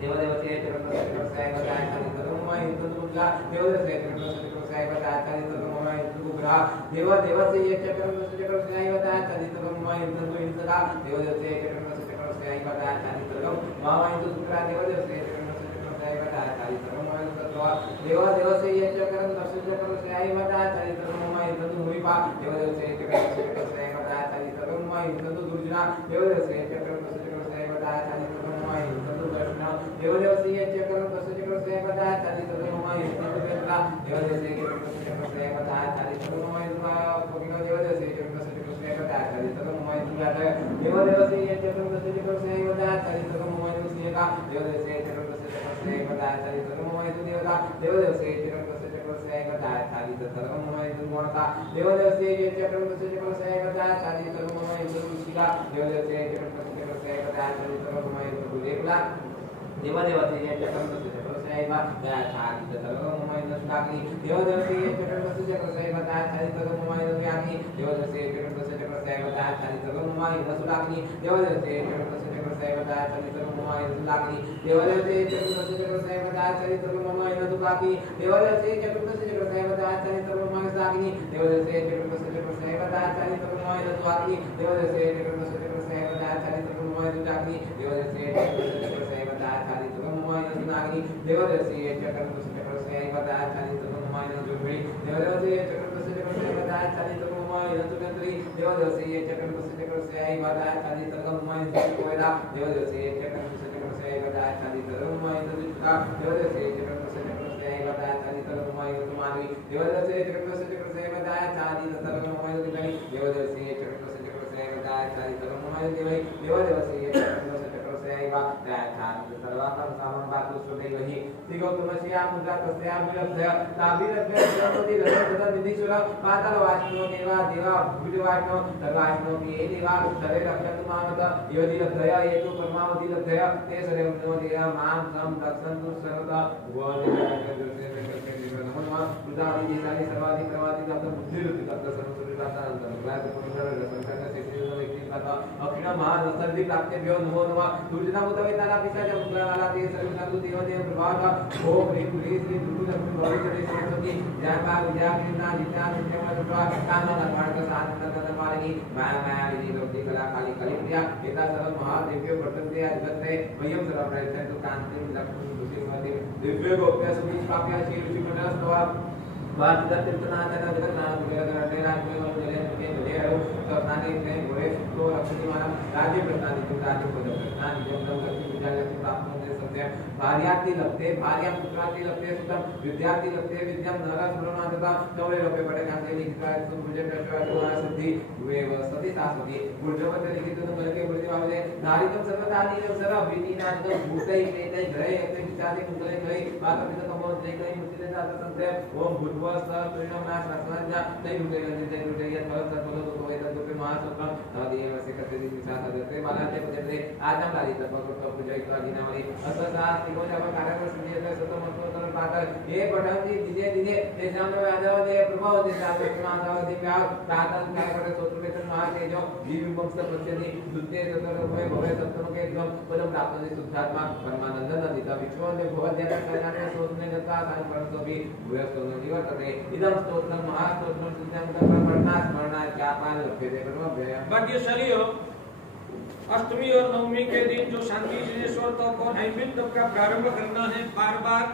देवदेव से चक्रस्य बताया चालीस तक मोबाइल तो दूसरा देवदेव से चक्रस्य बताया चालीस तक मोबाइल तो दूसरा देवदेव से ये चक्रस्य बताया चालीस तक मोबाइल तो दूसरा देवदेव से चक्रस्य बताया चालीस तक मोबाइल तो दूसरा देवदेव से चक्रस्य बताया चालीस तक मोबाइल तो दूसरा देवदेव से ये चक्रस्य बताया चालीस तक मोबाइल तो दूसरा देवदेव से चक्रस्य बताया चालीस तक मोबाइल तो दूसरा देवदेव से चक्रस्य बताया चालीस तक मोबाइल तो दूसरा देवदेव से ये चक्रस्य बताया चालीस तक मोबाइल तो दूसरा देवदेव से चक्रस्य बताया चालीस तक मोबाइल तो देवदेव से चक्रस्य बताया चालीस तक मोबाइल तो देवदेव से ये चक्रस्य बताया चालीस तक मोबाइल तो सीएका देवदेव से चक्रस्य बताया चालीस तक मोबाइल तो देवता देवदेव से चक्रस्य बताया चालीस तक मोबाइल तो गुणका देवदेव से ये चक्रस्य बताया चालीस तक मोबाइल तो सीका देवदेव से चक्रस्य बताया चालीस तक मोबाइल तो देखला देवदेव से ये चक्रस्य बताया चालीस तक मोबाइल तो सुकाकी देवदेव से ये चक्रस्य बताया चालीस तक मोबाइल तो याकी देवदेव से चक्रस्य बताया चालीस तक मोबाइल तो सुकाकी देवदेव से चक्रस्य बताया चालीस तक मोबाइल तो सुकाकी देवदेव से चक्रस्य बताया चालीस तक मोबाइल तो सुकाकी देवदेव से चक्रस्य बताया चालीस तक मोबाइल तो सुकाकी देवदेव से चक्रस्य बताया चालीस तक मोबाइल तो सुकाकी देवदेव से चक्रस्य बताया चालीस तक मोबाइल तो सुकाकी देवदेव से चक्रस्य बताया चालीस तक मोबाइल तो सुकाकी देवदेव से चक्रस्य बताया चालीस तक मोबाइल तो जुड़ी देवदेव से चक्रस्य बताया चालीस तक मोबाइल तो गंत्री देवदेव से चक्रस्य बताया चालीस तक मोबाइल तो कोयला देवदेव से चक्रस्य बताया चालीस तक मोबाइल तो चित्रा देवदेव से चक्रस्य बताया चालीस तक मोबाइल तो मानवी देवदेव से चक्रस्य बताया चालीस तक मोबाइल तो गणी देवदेव से चक्रस्य बताया चालीस तक मोबाइल देवई देवदेव से चक्रस्य बताया चालीस सर्वात्म सामन बात सुने वही तिगो तुमसिया मुद्रा तस्या विरब्ध ताविरब्ध जगति रजत विधिसुर पाताल वाष्णो देवा देवा भूति वाष्णो सर्वाष्णो की देवा सरे रक्षतु मामत योदि लब्धय येतु परमावधि लब्धय ते सरे उन्नो देया माम सम रक्षन्तु सर्वदा भुवने नमः बुद्धादि देशानि सर्वादि प्रवादि तत् बुद्धिरुति तत् सर्वसुरिताता अंतर्ग्लास पुरुषर संकर्ष सिद्धिनो व्यक्ति तत् अखिल महानसर्दि प्राप्तेभ्यो नमो नमः दुर्जना मुतवेताना पिशाच मुद्राला ते सर्वसंतु देव देव प्रभाव ओम ह्रीं क्लीं श्री दुर्गु लक्ष्मी भविष्यति सरस्वती जयपा विद्या कृष्णा नित्या नित्यम दुर्गा कामना कार्ड साधन पालनी माया विधि लोकि कला काली कलिप्रिया एता सर्व महादेव्यो वर्तन्ते अद्वत्रे वयं सर्व प्रयत्नन्तु कान्तिं लक्ष्मी दुष्टिमति दिव्य गोप्य सुखी काप्य श्री ऋषि मंडल स्तवा वार्तिक तीर्थनाथ जगन्नाथ विग्रह राज्य में जले के जले हो स्वप्नादि में गोरे तो लक्ष्मी मानव राज्य प्रस्थान राज्य पद प्रस्थान जब लक्ष्मी विद्यालय प्राप्त होने सत्य भार्याति लभते भार्या पुत्राति लभते सुतम विद्यार्थी लभते विद्याम नर सुरनाथता चौरे लोपे पड़े कांते लिखिता तुम मुझे प्रश्न सिद्धि वे सती शाश्वती गुर्जवत लिखित तुम बल के गुर्जवाले धारितम सर्वदानि सर्व विनीनाथ भूतै प्रेतै ग्रहे अते विचारे कुंडले ग्रहे माता पिता तमो जय मुक्ति दाता संते ओम भूर्भुवः परिणमः शास्त्रज्ञ तै मुक्ते जय जय यत् फल सर्वतो तो वे तत्व महासुत्रम नवदीय वसे कते दिन विचार करते बालाते पदते आजम लाली तपक तो पूजा इत्वा दिनावली अससा तिगो जब कार्यक्रम संजीयते सतम मतोतर पाकर ये पठंती दिजे दिजे तेजाम यादव दे प्रभाव दे माधव दे व्याव तातन काय करे सोत्र वेतन महातेजो जीव वंश प्रत्यदि दुत्ते ततर भय भवे सत्तम के एकदम पदम प्राप्त दे शुद्धात्मा परमानंद नदिता विश्व में भगवत ज्ञान कल्याण सोचने गता सान परंतु भी भूयस्तो निवर्तते इदम स्तोत्रम महास्तोत्रम सिद्धं कर्मणा स्मरणा क्या पाल लभ्य दे ब्रह्म भाग्यशाली हो अष्टमी और नवमी के दिन जो शांति सिद्धेश्वर तप और नैमित्य का प्रारंभ करना है बार बार